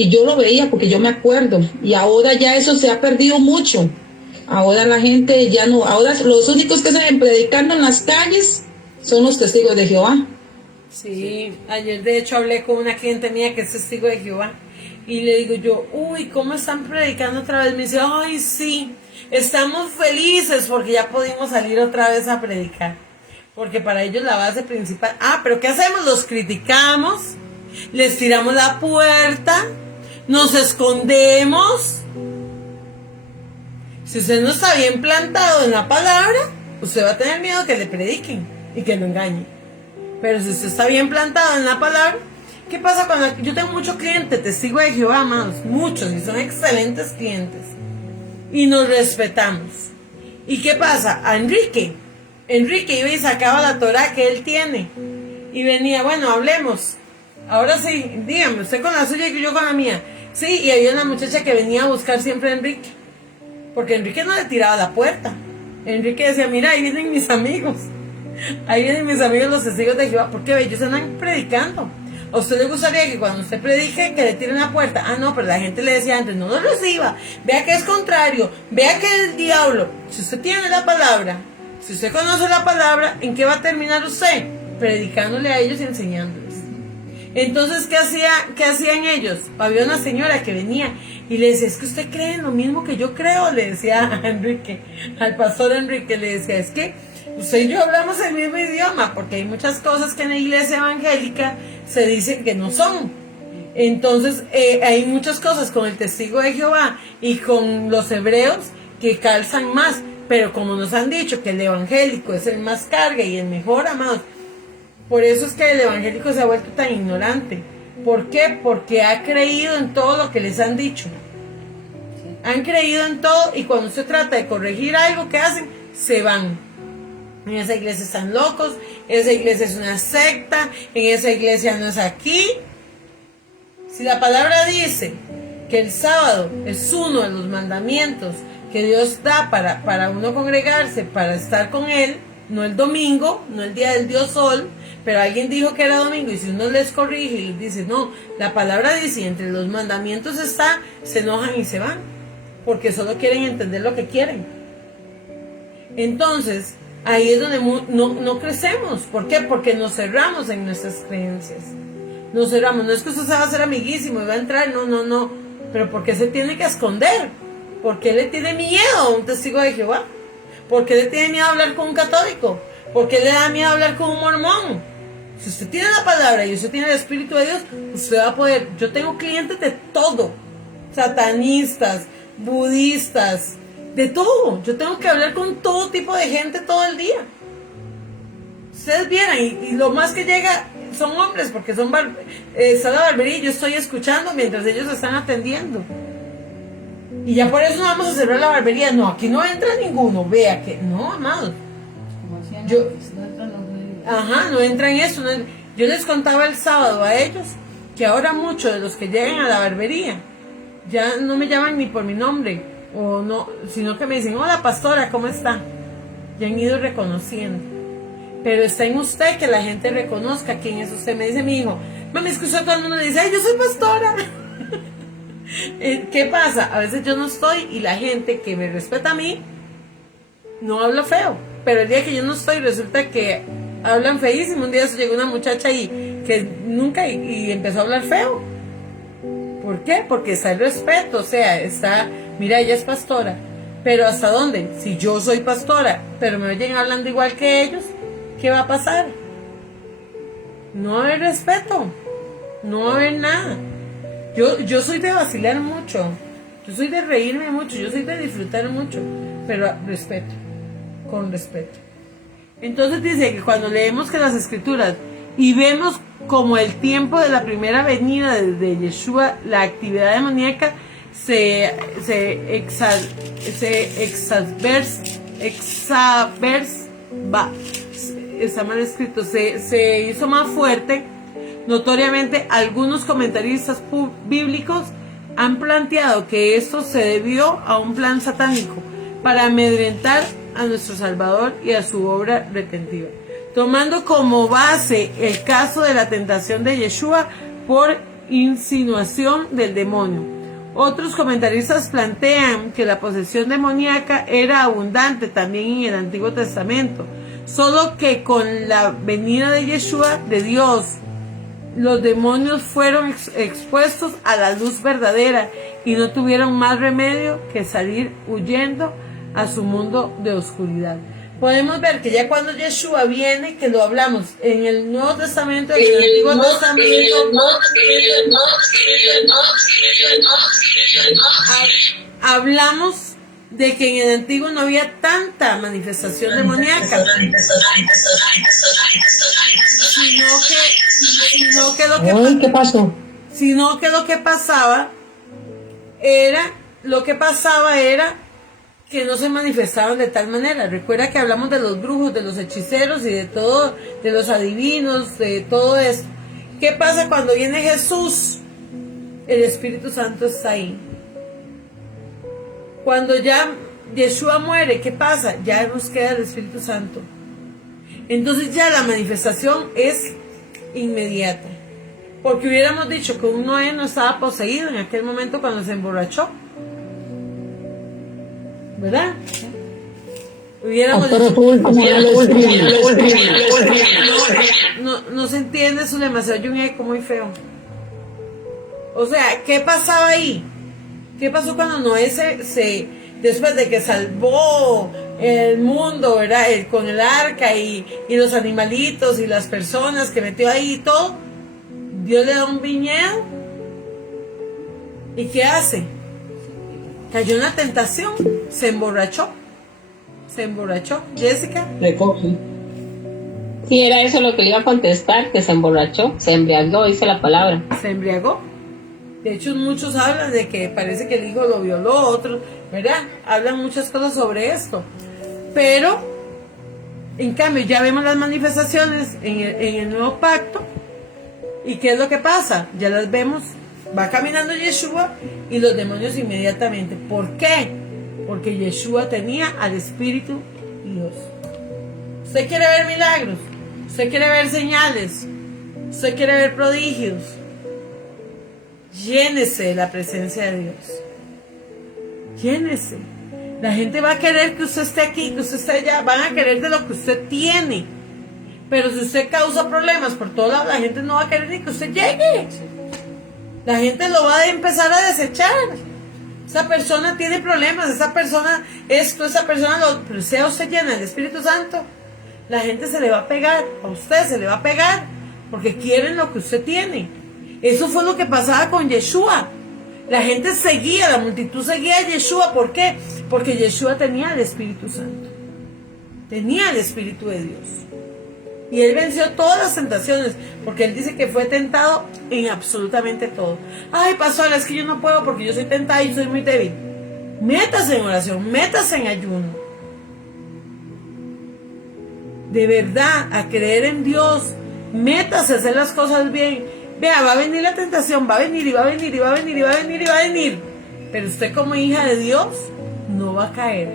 yo lo veía, porque yo me acuerdo. Y ahora ya eso se ha perdido mucho. Ahora la gente ya no, ahora los únicos que salen predicando en las calles son los testigos de Jehová. Sí, ayer de hecho hablé con una cliente mía que es testigo de Jehová, y le digo yo, ¿cómo están predicando otra vez? Me dice, ay, sí, estamos felices porque ya pudimos salir otra vez a predicar, porque para ellos la base principal, pero ¿qué hacemos? Los criticamos, les tiramos la puerta, nos escondemos. Si usted no está bien plantado en la palabra, usted va a tener miedo que le prediquen y que lo engañen. Pero si usted está bien plantado en la palabra, ¿qué pasa cuando yo tengo muchos clientes, testigos de Jehová, amados? Muchos, y son excelentes clientes. Y nos respetamos. ¿Y qué pasa? A Enrique iba y sacaba la Torah que él tiene. Y venía, bueno, hablemos. Ahora sí, dígame, usted con la suya y yo con la mía. Sí, y había una muchacha que venía a buscar siempre a Enrique. Porque Enrique no le tiraba la puerta. Enrique decía, mira, ahí vienen mis amigos. Ahí vienen mis amigos los testigos de Jehová. Porque ellos andan predicando. ¿A usted le gustaría que cuando usted predique que le tiren la puerta? Ah, no, pero la gente le decía antes, no lo reciba. Vea que es contrario. Vea que es el diablo. Si usted tiene la palabra, si usted conoce la palabra, ¿en qué va a terminar usted? Predicándole a ellos y enseñándoles. Entonces, ¿qué hacían ellos? Había una señora que venía y le decía, es que usted cree en lo mismo que yo creo, le decía a Enrique, al pastor Enrique, le decía, es que usted y yo hablamos el mismo idioma, porque hay muchas cosas que en la iglesia evangélica se dicen que no son. Entonces, hay muchas cosas con el testigo de Jehová y con los hebreos que calzan más, pero como nos han dicho que el evangélico es el más carga y el mejor, amados, por eso es que el evangélico se ha vuelto tan ignorante. ¿Por qué? Porque ha creído en todo lo que les han dicho. Han creído en todo y cuando se trata de corregir algo que hacen, se van. En esa iglesia están locos, esa iglesia es una secta, en esa iglesia no es aquí. Si la palabra dice que el sábado es uno de los mandamientos que Dios da para uno congregarse, para estar con Él, no el domingo, no el día del Dios Sol, pero alguien dijo que era domingo y si uno les corrige y les dice, no, la palabra dice, entre los mandamientos está, se enojan y se van, porque solo quieren entender lo que quieren. Entonces, ahí es donde no crecemos. ¿Por qué? Porque nos cerramos en nuestras creencias. Nos cerramos. No es que usted se va a hacer amiguísimo y va a entrar, no. Pero ¿por qué se tiene que esconder? ¿Por qué le tiene miedo a un testigo de Jehová? ¿Por qué le tiene miedo a hablar con un católico? ¿Por qué le da miedo a hablar con un mormón? Si usted tiene la palabra y usted tiene el Espíritu de Dios, usted va a poder. Yo tengo clientes de todo. Satanistas, budistas, de todo. Yo tengo que hablar con todo tipo de gente todo el día. Ustedes vieran, y lo más que llega son hombres, porque está la barbería y yo estoy escuchando mientras ellos están atendiendo. Y ya por eso no vamos a cerrar la barbería. No, aquí no entra ninguno. Vea que, no, amados. No entra en eso. Yo les contaba el sábado a ellos que ahora muchos de los que llegan a la barbería ya no me llaman ni por mi nombre, o no, sino que me dicen, hola pastora, ¿cómo está? Ya han ido reconociendo. Pero está en usted que la gente reconozca quién es usted. Me dice mi hijo, mami, es que usted todo el mundo le dice, ay, yo soy pastora. ¿Qué pasa? A veces yo no estoy y la gente que me respeta a mí no habla feo, pero el día que yo no estoy resulta que hablan feísimo. Un día llegó una muchacha y empezó a hablar feo. ¿Por qué? Porque está el respeto, o sea, mira, ella es pastora, pero ¿hasta dónde? Si yo soy pastora, pero me oyen hablando igual que ellos, ¿qué va a pasar? No va a haber respeto, no va a haber nada. Yo soy de vacilar mucho, yo soy de reírme mucho, yo soy de disfrutar mucho, pero respeto, con respeto. Entonces dice que cuando leemos que las escrituras y vemos como el tiempo de la primera venida de Yeshua, la actividad demoníaca se hizo más fuerte. Notoriamente, algunos comentaristas bíblicos han planteado que esto se debió a un plan satánico para amedrentar a nuestro Salvador y a su obra redentiva, tomando como base el caso de la tentación de Yeshua por insinuación del demonio. Otros comentaristas plantean que la posesión demoníaca era abundante también en el Antiguo Testamento, solo que con la venida de Yeshua, de Dios, los demonios fueron expuestos a la luz verdadera y no tuvieron más remedio que salir huyendo a su mundo de oscuridad. podemos ver que ya cuando Yeshua viene, que lo hablamos en el Nuevo Testamento, en el Antiguo Testamento, hablamos de que en el Antiguo no había tanta manifestación demoníaca, sino que lo que Ay, ¿qué pasó? sino que lo que pasaba era que no se manifestaban de tal manera. Recuerda que hablamos de los brujos, de los hechiceros y de todo, de los adivinos, de todo esto. ¿Qué pasa cuando viene Jesús? El Espíritu Santo está ahí. Cuando ya Yeshua muere, ¿qué pasa? Ya nos queda el Espíritu Santo. Entonces ya la manifestación es inmediata. Porque hubiéramos dicho que un Noé no estaba poseído en aquel momento cuando se emborrachó, ¿verdad? Hubiéramos dicho, no se entiende, eso demasiado un eco muy feo. O sea, ¿qué pasaba ahí? ¿Qué pasó cuando Noé después de que salvó el mundo, ¿verdad? Con el arca y los animalitos y las personas que metió ahí y todo, Dios le da un viñedo. ¿Y qué hace? Cayó en la tentación, se emborrachó. Jessica. Sí, era eso lo que le iba a contestar, que se emborrachó, se embriagó, dice la palabra. Se embriagó. De hecho, muchos hablan de que parece que el hijo lo violó, otros, ¿verdad? Hablan muchas cosas sobre esto. Pero, en cambio, ya vemos las manifestaciones en el nuevo pacto. ¿Y qué es lo que pasa? Ya las vemos. Va caminando Yeshua y los demonios inmediatamente. ¿Por qué? Porque Yeshua tenía al Espíritu Dios. ¿Usted quiere ver milagros? ¿Usted quiere ver señales? ¿Usted quiere ver prodigios? Llénese de la presencia de Dios. Llénese. La gente va a querer que usted esté aquí, que usted esté allá. Van a querer de lo que usted tiene. Pero si usted causa problemas por todos lados, la gente no va a querer ni que usted llegue. La gente lo va a empezar a desechar. Esa persona tiene problemas, esa persona esto, esa persona lo... Pero sea usted llena del Espíritu Santo, la gente se le va a pegar, a usted se le va a pegar, porque quieren lo que usted tiene. Eso fue lo que pasaba con Yeshua. La gente seguía, la multitud seguía a Yeshua. ¿Por qué? Porque Yeshua tenía el Espíritu Santo. Tenía el Espíritu de Dios. Y él venció todas las tentaciones, porque él dice que fue tentado en absolutamente todo. Ay, pastora, es que yo no puedo porque yo soy tentada y soy muy débil. Métase en oración, métase en ayuno. De verdad, a creer en Dios, métase a hacer las cosas bien. Vea, va a venir la tentación, va a venir y va a venir y va a venir y va a venir y va a venir. Pero usted como hija de Dios no va a caer,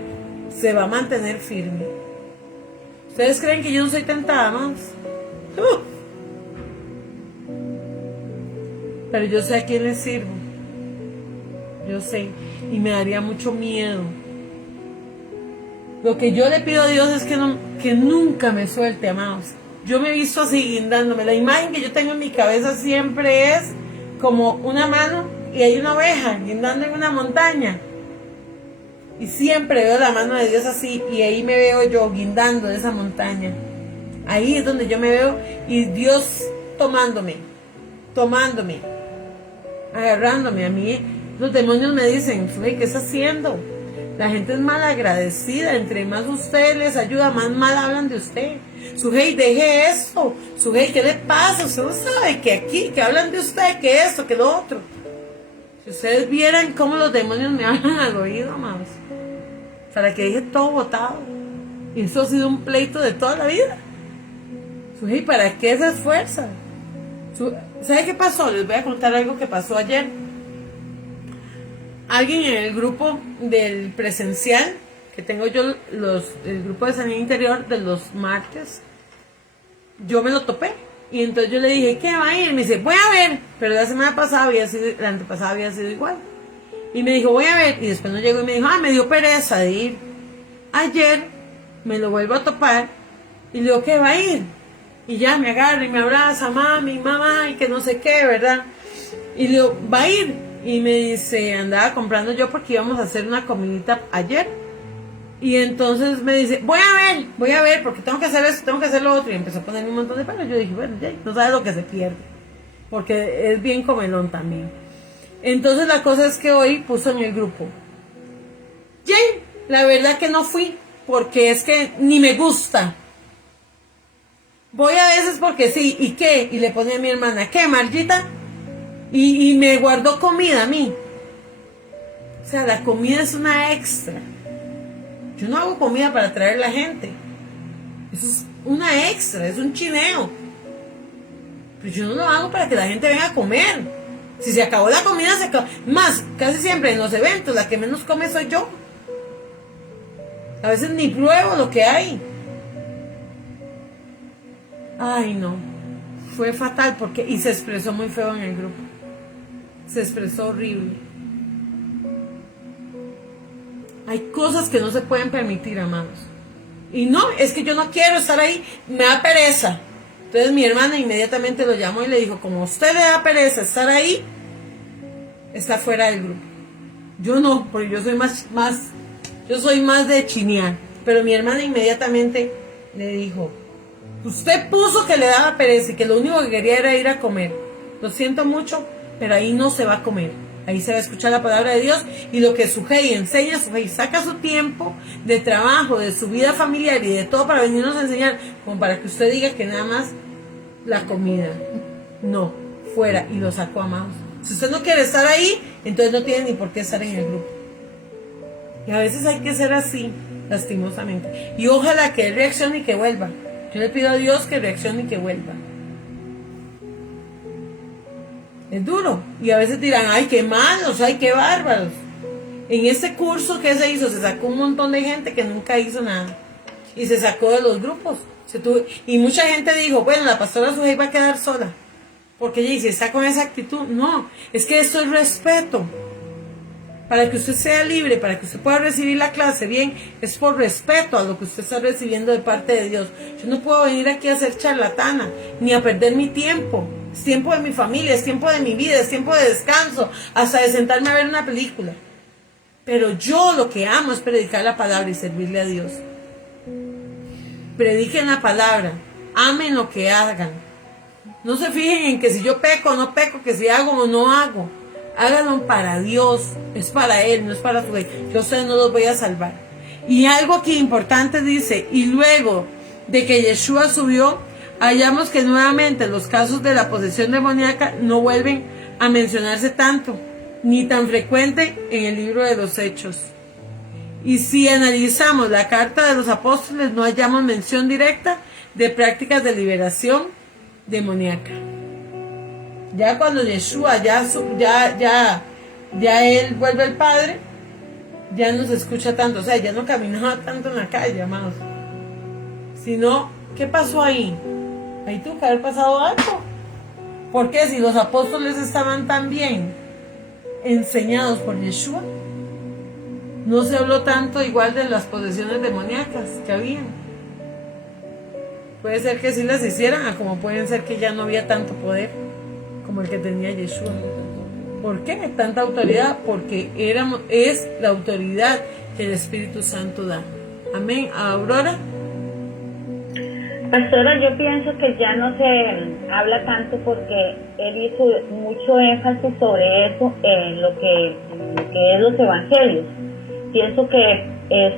se va a mantener firme. ¿Ustedes creen que yo no soy tentada más? Pero yo sé a quién le sirvo. Yo sé. Y me daría mucho miedo. Lo que yo le pido a Dios es que nunca me suelte, amados. Yo me he visto así guindándome. La imagen que yo tengo en mi cabeza siempre es como una mano y hay una oveja guindando en una montaña. Y siempre veo la mano de Dios así, y ahí me veo yo guindando de esa montaña. Ahí es donde yo me veo, y Dios tomándome, agarrándome. A mí los demonios me dicen, ¿qué está haciendo? La gente es mal agradecida, entre más usted les ayuda, más mal hablan de usted. Sujei, deje esto. Sujei, ¿qué le pasa? Usted no sabe que aquí, que hablan de usted, que esto, que lo otro. Si ustedes vieran cómo los demonios me hablan al oído, amados, para que deje todo botado. Y eso ha sido un pleito de toda la vida. Sujei, ¿para qué se esfuerza? ¿Sabe qué pasó? Les voy a contar algo que pasó ayer. Alguien en el grupo del presencial, que tengo yo, el grupo de sanidad interior de los martes, yo me lo topé. Y entonces yo le dije, ¿qué va a ir? Me dice, voy a ver. Pero la semana pasada la antepasada había sido igual. Y me dijo, voy a ver. Y después no llegó y me dijo, me dio pereza de ir. Ayer me lo vuelvo a topar. Y le digo, ¿qué va a ir? Y ya me agarra y me abraza, mami, mamá, y que no sé qué, ¿verdad? Y le digo, va a ir. Y me dice, andaba comprando yo porque íbamos a hacer una comidita ayer. Y entonces me dice, voy a ver, porque tengo que hacer eso, tengo que hacer lo otro. Y empezó a ponerme un montón de palos. Yo dije, bueno, ya, no sabes lo que se pierde. Porque es bien comelón también. Entonces la cosa es que hoy puso en el grupo, Jane, la verdad que no fui, porque es que ni me gusta. Voy a veces porque sí, ¿y qué? Y le pone a mi hermana, ¿qué, Margita? Y me guardó comida a mí. O sea, la comida es una extra. Yo no hago comida para atraer a la gente. Eso es una extra, es un chineo. Pero yo no lo hago para que la gente venga a comer. Si se acabó la comida, se acabó. Más, casi siempre en los eventos, la que menos come soy yo. A veces ni pruebo lo que hay. Ay, no. Fue fatal porque... Y se expresó muy feo en el grupo. Se expresó horrible. Hay cosas que no se pueden permitir, amados. Y no, es que yo no quiero estar ahí. Me da pereza. Entonces mi hermana inmediatamente lo llamó y le dijo, como a usted le da pereza estar ahí, está fuera del grupo. Yo no, porque yo soy más de chinear. Pero mi hermana inmediatamente le dijo, usted puso que le daba pereza y que lo único que quería era ir a comer. Lo siento mucho, pero ahí no se va a comer. Ahí se va a escuchar la palabra de Dios y lo que Sujei enseña, Sujei saca su tiempo de trabajo, de su vida familiar y de todo para venirnos a enseñar, como para que usted diga que nada más la comida. No, fuera, y lo sacó, amados. Si usted no quiere estar ahí, entonces no tiene ni por qué estar en el grupo. Y a veces hay que ser así, lastimosamente. Y ojalá que él reaccione y que vuelva. Yo le pido a Dios que reaccione y que vuelva. Es duro. Y a veces dirán, ay, qué malos, ay, qué bárbaros. En este curso que se hizo, se sacó un montón de gente que nunca hizo nada. Y se sacó de los grupos. Y mucha gente dijo, bueno, la pastora Sujei va a quedar sola. Porque ella dice, está con esa actitud. No, es que esto es respeto. Para que usted sea libre, para que usted pueda recibir la clase bien, es por respeto a lo que usted está recibiendo de parte de Dios. Yo no puedo venir aquí a ser charlatana, ni a perder mi tiempo. Es tiempo de mi familia, es tiempo de mi vida, es tiempo de descanso, hasta de sentarme a ver una película. Pero yo lo que amo es predicar la palabra y servirle a Dios. Prediquen la palabra, amen lo que hagan. No se fijen en que si yo peco o no peco, que si hago o no hago. Háganlo para Dios, es para Él, no es para su ley. Yo a ustedes no los voy a salvar. Y algo aquí importante dice, y luego de que Yeshua subió, hallamos que nuevamente los casos de la posesión demoníaca no vuelven a mencionarse tanto, ni tan frecuente en el libro de los Hechos. Y si analizamos la carta de los apóstoles, no hallamos mención directa de prácticas de liberación demoníaca. Ya cuando Yeshua, ya él vuelve al Padre, ya no se escucha tanto, o sea, ya no caminaba tanto en la calle, amados. Sino, ¿qué pasó ahí? Ahí tuvo que haber pasado algo. Porque si los apóstoles estaban tan bien enseñados por Yeshua, no se habló tanto igual de las posesiones demoníacas que habían. Puede ser que sí las hicieran, como pueden ser que ya no había tanto poder como el que tenía Yeshua. ¿Por qué tanta autoridad? Porque es la autoridad que el Espíritu Santo da. Amén. Aurora. Pastora, yo pienso que ya no se habla tanto porque él hizo mucho énfasis sobre eso en lo que es los evangelios. Pienso que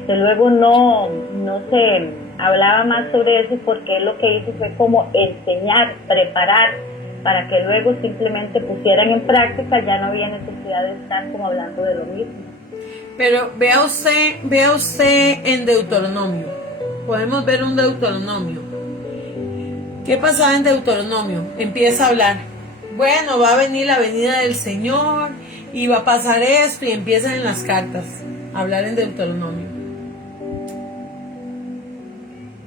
luego no se hablaba más sobre eso porque él lo que hizo fue como enseñar, preparar, para que luego simplemente pusieran en práctica. Ya no había necesidad de estar como hablando de lo mismo. Pero vea usted en Deuteronomio. Podemos ver un Deuteronomio. ¿Qué pasaba en Deuteronomio? Empieza a hablar. Bueno, va a venir la venida del Señor y va a pasar esto, y empiezan en las cartas a hablar en Deuteronomio.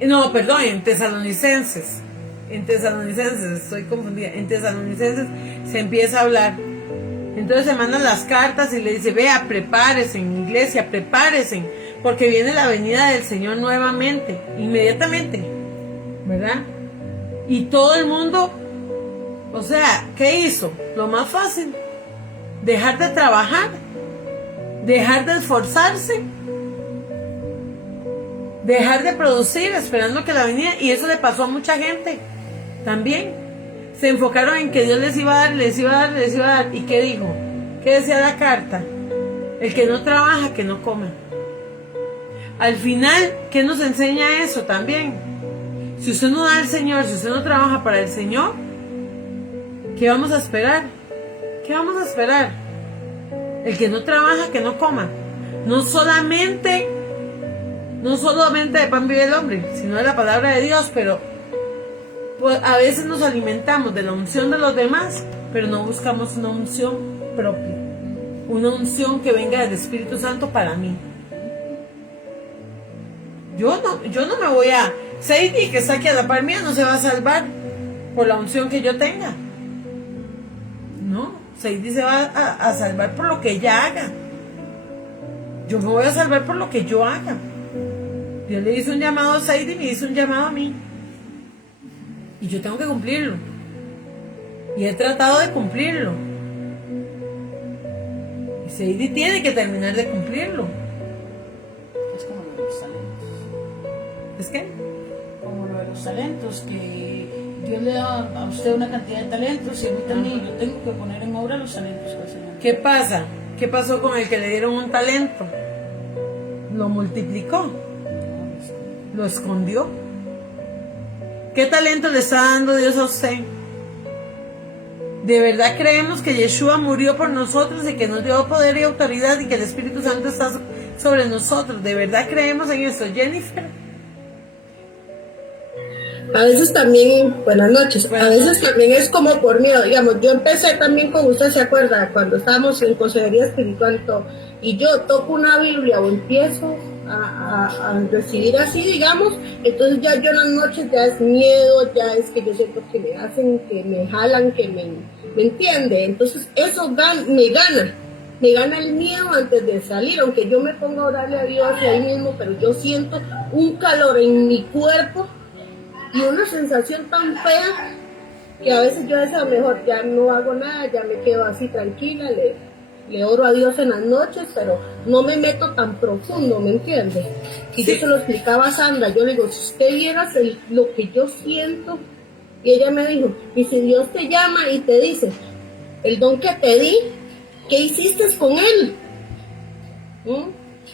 No, perdón, en Tesalonicenses. Estoy confundida. En Tesalonicenses se empieza a hablar. Entonces se mandan las cartas y le dice, vea, prepárese en iglesia, prepárese, porque viene la venida del Señor nuevamente, inmediatamente, ¿verdad? Y todo el mundo, o sea, ¿qué hizo? Lo más fácil, dejar de trabajar, dejar de esforzarse dejar de producir esperando que la venida, y eso le pasó a mucha gente también. Se enfocaron en que Dios les iba a dar, les iba a dar, les iba a dar. ¿Y qué dijo? ¿Qué decía la carta? El que no trabaja, que no come. Al final, ¿qué nos enseña eso también? Si usted no da al Señor, si usted no trabaja para el Señor, ¿qué vamos a esperar? ¿Qué vamos a esperar? El que no trabaja, que no coma. No solamente de pan vive el hombre, sino de la palabra de Dios, pero pues, a veces nos alimentamos de la unción de los demás, pero no buscamos una unción propia, una unción que venga del Espíritu Santo para mí. Yo no me voy a... Sadie, que está aquí a la par mía, no se va a salvar por la unción que yo tenga. No, Sadie se va a salvar por lo que ella haga. Yo me voy a salvar por lo que yo haga. Dios le hizo un llamado a Sadie y me hizo un llamado a mí. Y yo tengo que cumplirlo. Y he tratado de cumplirlo. Y Sadie tiene que terminar de cumplirlo. Es como lo de los talentos. ¿Es qué? Como lo de los talentos, que Dios le da a usted una cantidad de talentos y a mí también. Yo tengo que poner en obra los talentos que el Señor. ¿Qué pasa? ¿Qué pasó con el que le dieron un talento? Lo multiplicó. Lo escondió. ¿Qué talento le está dando Dios a usted? ¿De verdad creemos que Yeshua murió por nosotros y que nos dio poder y autoridad y que el Espíritu Santo está sobre nosotros? ¿De verdad creemos en esto, Jennifer? A veces también, buenas noches, a veces también es como por miedo, digamos, yo empecé también con usted, ¿se acuerda? Cuando estábamos en consejería espiritual y todo, y yo toco una Biblia o empiezo a recibir así, digamos, entonces ya yo en las noches ya es miedo, ya es que yo siento que me hacen, que me jalan, que me entiende, entonces eso me gana el miedo antes de salir, aunque yo me ponga a orarle a Dios y ahí mismo, pero yo siento un calor en mi cuerpo y una sensación tan fea que a veces yo deseo mejor ya no hago nada, ya me quedo así tranquila, le oro a Dios en las noches, pero no me meto tan profundo, ¿me entiendes? Y yo se lo explicaba a Sandra, yo le digo, si usted viera lo que yo siento, y ella me dijo, y si Dios te llama y te dice, el don que te di, ¿qué hiciste con él?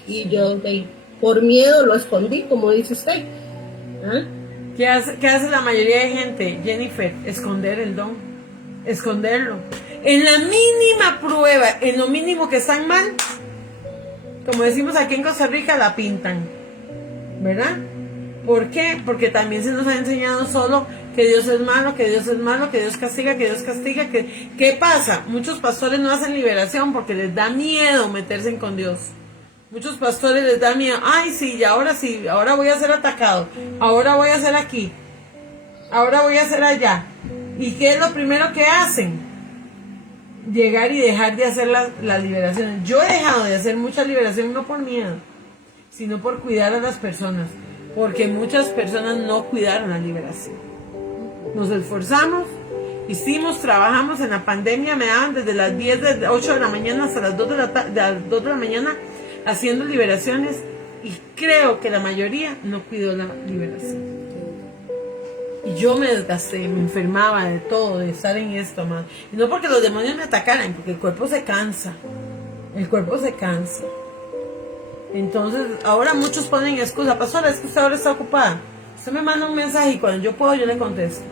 Y yo, por miedo lo escondí, como dice usted. ¿Qué hace la mayoría de gente, Jennifer? Esconder el don, esconderlo. En la mínima prueba, en lo mínimo que están mal, como decimos aquí en Costa Rica, la pintan, ¿verdad? ¿Por qué? Porque también se nos ha enseñado solo que Dios es malo, que Dios es malo, que Dios castiga, que Dios castiga. ¿Qué pasa? Muchos pastores no hacen liberación porque les da miedo meterse con Dios. Muchos pastores les da miedo. Ay, sí, ahora voy a ser atacado. Ahora voy a ser aquí. Ahora voy a ser allá. ¿Y qué es lo primero que hacen? Llegar y dejar de hacer la liberación. Yo he dejado de hacer mucha liberación no por miedo, sino por cuidar a las personas. Porque muchas personas no cuidaron la liberación. Nos esforzamos, hicimos, trabajamos en la pandemia, me daban desde las 8 de la mañana hasta las 2 de la mañana haciendo liberaciones y creo que la mayoría no cuidó la liberación. Y yo me desgasté, me enfermaba de todo, de estar en esto, más. Y no porque los demonios me atacaran, porque el cuerpo se cansa. El cuerpo se cansa. Entonces, ahora muchos ponen excusa. Pastora, es que usted ahora está ocupada. Usted me manda un mensaje y cuando yo puedo, yo le contesto.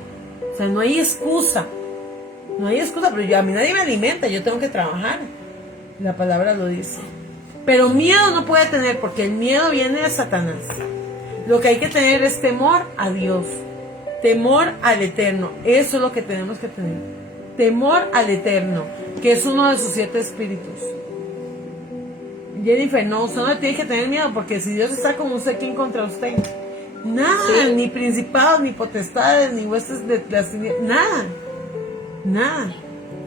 O sea, no hay excusa. No hay excusa, pero a mí nadie me alimenta, yo tengo que trabajar. La palabra lo dice. Pero miedo no puede tener, porque el miedo viene de Satanás. Lo que hay que tener es temor a Dios. Temor al Eterno. Eso es lo que tenemos que tener. Temor al Eterno, que es uno de sus 7 espíritus. Jennifer, no, usted no tiene que tener miedo, porque si Dios está con usted, ¿quién contra usted? Nada, ni principados, ni potestades, ni huestes de las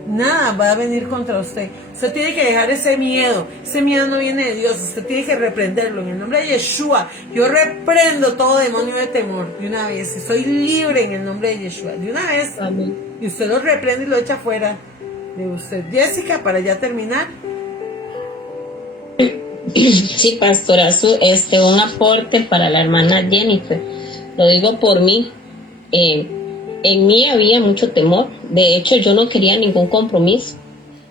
nada va a venir contra usted. Usted tiene que dejar ese miedo no viene de Dios, usted tiene que reprenderlo en el nombre de Yeshua. Yo reprendo todo demonio de temor de una vez, estoy libre en el nombre de Yeshua, de una vez. Amén. Y usted lo reprende y lo echa fuera de usted. Jessica, para ya terminar. Sí, pastora, un aporte para la hermana Jennifer. Lo digo por mí. En mí había mucho temor. De hecho, yo no quería ningún compromiso.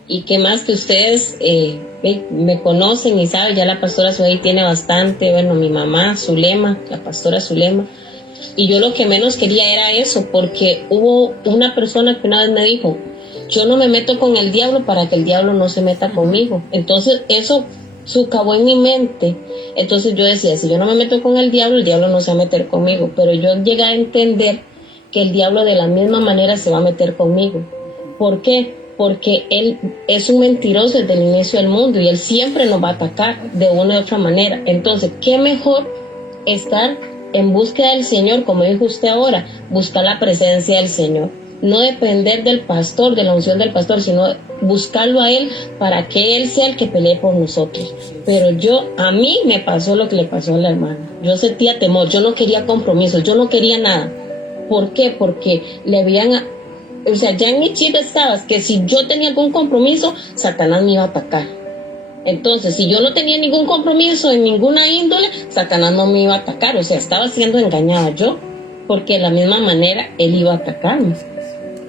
Y que más que ustedes me conocen y saben, ya la pastora Zoe tiene bastante, bueno, mi mamá, Zulema, la pastora Zulema. Y yo lo que menos quería era eso, porque hubo una persona que una vez me dijo, yo no me meto con el diablo para que el diablo no se meta conmigo. Entonces eso acabó en mi mente. Entonces yo decía, si yo no me meto con el diablo no se va a meter conmigo. Pero yo llegué a entender que el diablo de la misma manera se va a meter conmigo. ¿Por qué? Porque él es un mentiroso desde el inicio del mundo y él siempre nos va a atacar de una u otra manera. Entonces, ¿qué mejor estar en búsqueda del Señor, como dijo usted ahora, buscar la presencia del Señor? No depender del pastor, de la unción del pastor, sino buscarlo a él para que él sea el que pelee por nosotros. Pero a mí me pasó lo que le pasó a la hermana. Yo sentía temor, yo no quería compromisos, yo no quería nada. ¿Por qué? Porque le habían, ya en mi chip estaba que si yo tenía algún compromiso, Satanás me iba a atacar. Entonces, si yo no tenía ningún compromiso en ninguna índole, Satanás no me iba a atacar. Estaba siendo engañada yo, porque de la misma manera él iba a atacarme.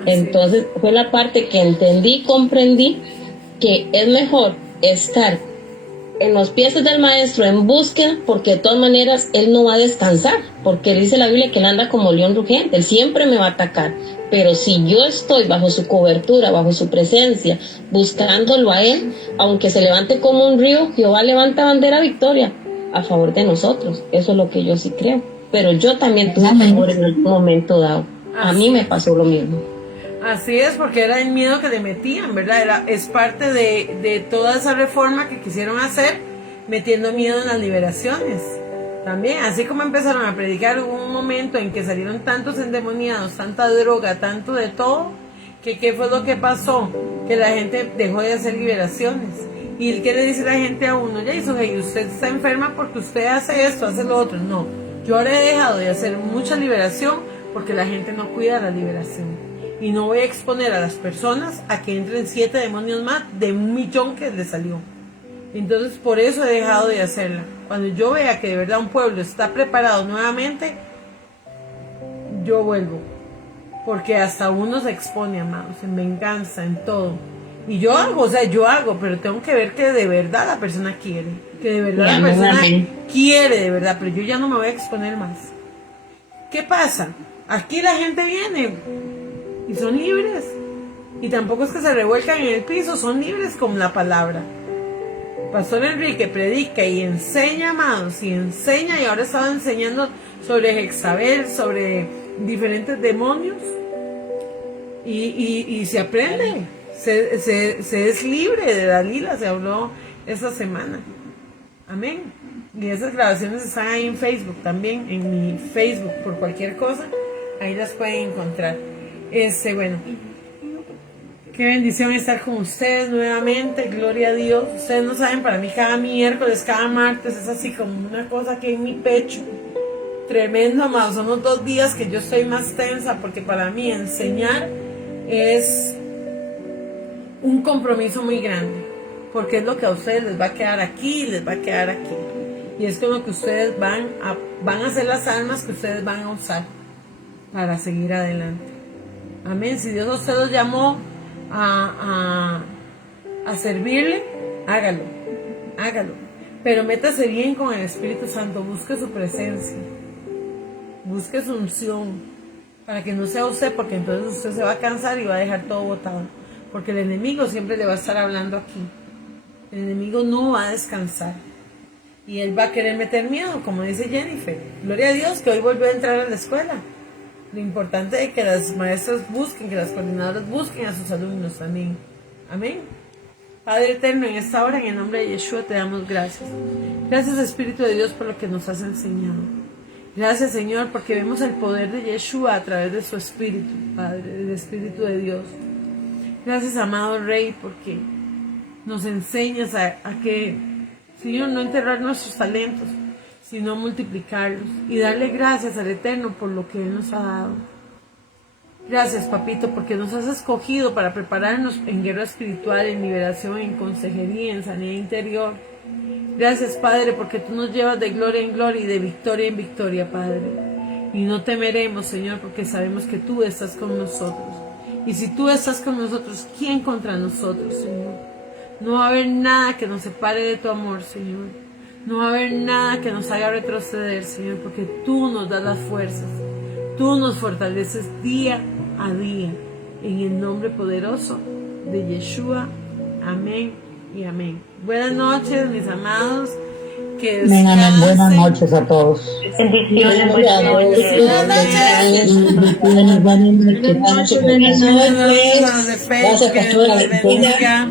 Entonces fue la parte que entendí, comprendí que es mejor estar en los pies del maestro en búsqueda, porque de todas maneras él no va a descansar, porque dice la Biblia que él anda como león rugiente, él siempre me va a atacar. Pero si yo estoy bajo su cobertura, bajo su presencia, buscándolo a él, aunque se levante como un río, Jehová levanta bandera victoria a favor de nosotros. Eso es lo que yo sí creo. Pero yo también tuve temor en algún momento dado. A mí me pasó lo mismo. Así es, porque era el miedo que le metían, ¿verdad? Es parte de toda esa reforma que quisieron hacer, metiendo miedo en las liberaciones. También, así como empezaron a predicar, hubo un momento en que salieron tantos endemoniados, tanta droga, tanto de todo, que ¿qué fue lo que pasó? Que la gente dejó de hacer liberaciones. ¿Y qué le dice la gente a uno? Ya hizo, hey, usted está enferma porque usted hace esto, hace lo otro. No, yo ahora he dejado de hacer mucha liberación porque la gente no cuida la liberación. Y no voy a exponer a las personas a que entren 7 demonios más de 1.000.000 que les salió. Entonces por eso he dejado de hacerla. Cuando yo vea que de verdad un pueblo está preparado nuevamente, yo vuelvo. Porque hasta uno se expone, amados, en venganza, en todo. Y yo hago, pero tengo que ver que de verdad la persona quiere. Que de verdad la persona quiere, de verdad. Pero yo ya no me voy a exponer más. ¿Qué pasa? Aquí la gente viene y son libres. Y tampoco es que se revuelcan en el piso, son libres con la palabra. Pastor Enrique predica y enseña, amados, y enseña, y ahora estaba enseñando sobre Jezabel, sobre diferentes demonios, y se aprende, se es libre de Dalila, se habló esta semana. Amén. Y esas grabaciones están ahí en Facebook también, en mi Facebook, por cualquier cosa, ahí las pueden encontrar. Bueno, qué bendición estar con ustedes nuevamente, gloria a Dios. Ustedes no saben, para mí cada miércoles, cada martes es así como una cosa que en mi pecho, tremendo, amado. Son los 2 días que yo estoy más tensa, porque para mí enseñar es un compromiso muy grande, porque es lo que a ustedes les va a quedar aquí y les va a quedar aquí, y es con lo que ustedes van a hacer las almas que ustedes van a usar para seguir adelante. Amén. Si Dios a usted los llamó a servirle, hágalo, pero métase bien con el Espíritu Santo, busque su presencia, busque su unción, para que no sea usted, porque entonces usted se va a cansar y va a dejar todo botado, porque el enemigo siempre le va a estar hablando aquí. El enemigo no va a descansar y él va a querer meter miedo, como dice Jennifer. Gloria a Dios que hoy volvió a entrar a la escuela. Lo importante es que las maestras busquen, que las coordinadoras busquen a sus alumnos también. Amén. Padre eterno, en esta hora, en el nombre de Yeshua, te damos gracias. Gracias, Espíritu de Dios, por lo que nos has enseñado. Gracias, Señor, porque vemos el poder de Yeshua a través de su Espíritu, Padre, del Espíritu de Dios. Gracias, amado Rey, porque nos enseñas a que, Señor, no enterrar nuestros talentos, sino multiplicarlos y darle gracias al Eterno por lo que Él nos ha dado. Gracias, Papito, porque nos has escogido para prepararnos en guerra espiritual, en liberación, en consejería, en sanidad interior. Gracias, Padre, porque tú nos llevas de gloria en gloria y de victoria en victoria, Padre. Y no temeremos, Señor, porque sabemos que tú estás con nosotros. Y si tú estás con nosotros, ¿quién contra nosotros, Señor? No va a haber nada que nos separe de tu amor, Señor. No va a haber nada que nos haga retroceder, Señor, porque tú nos das las fuerzas. Tú nos fortaleces día a día. En el nombre poderoso de Yeshua. Amén y amén. Buenas noches, mis amados. Que Amén, amén. Buenas descansen. noches a todos. Bendiciones. Buenas noches. Buenas noches. Buenas noches. Gracias, pastora. Que Dios les bendiga.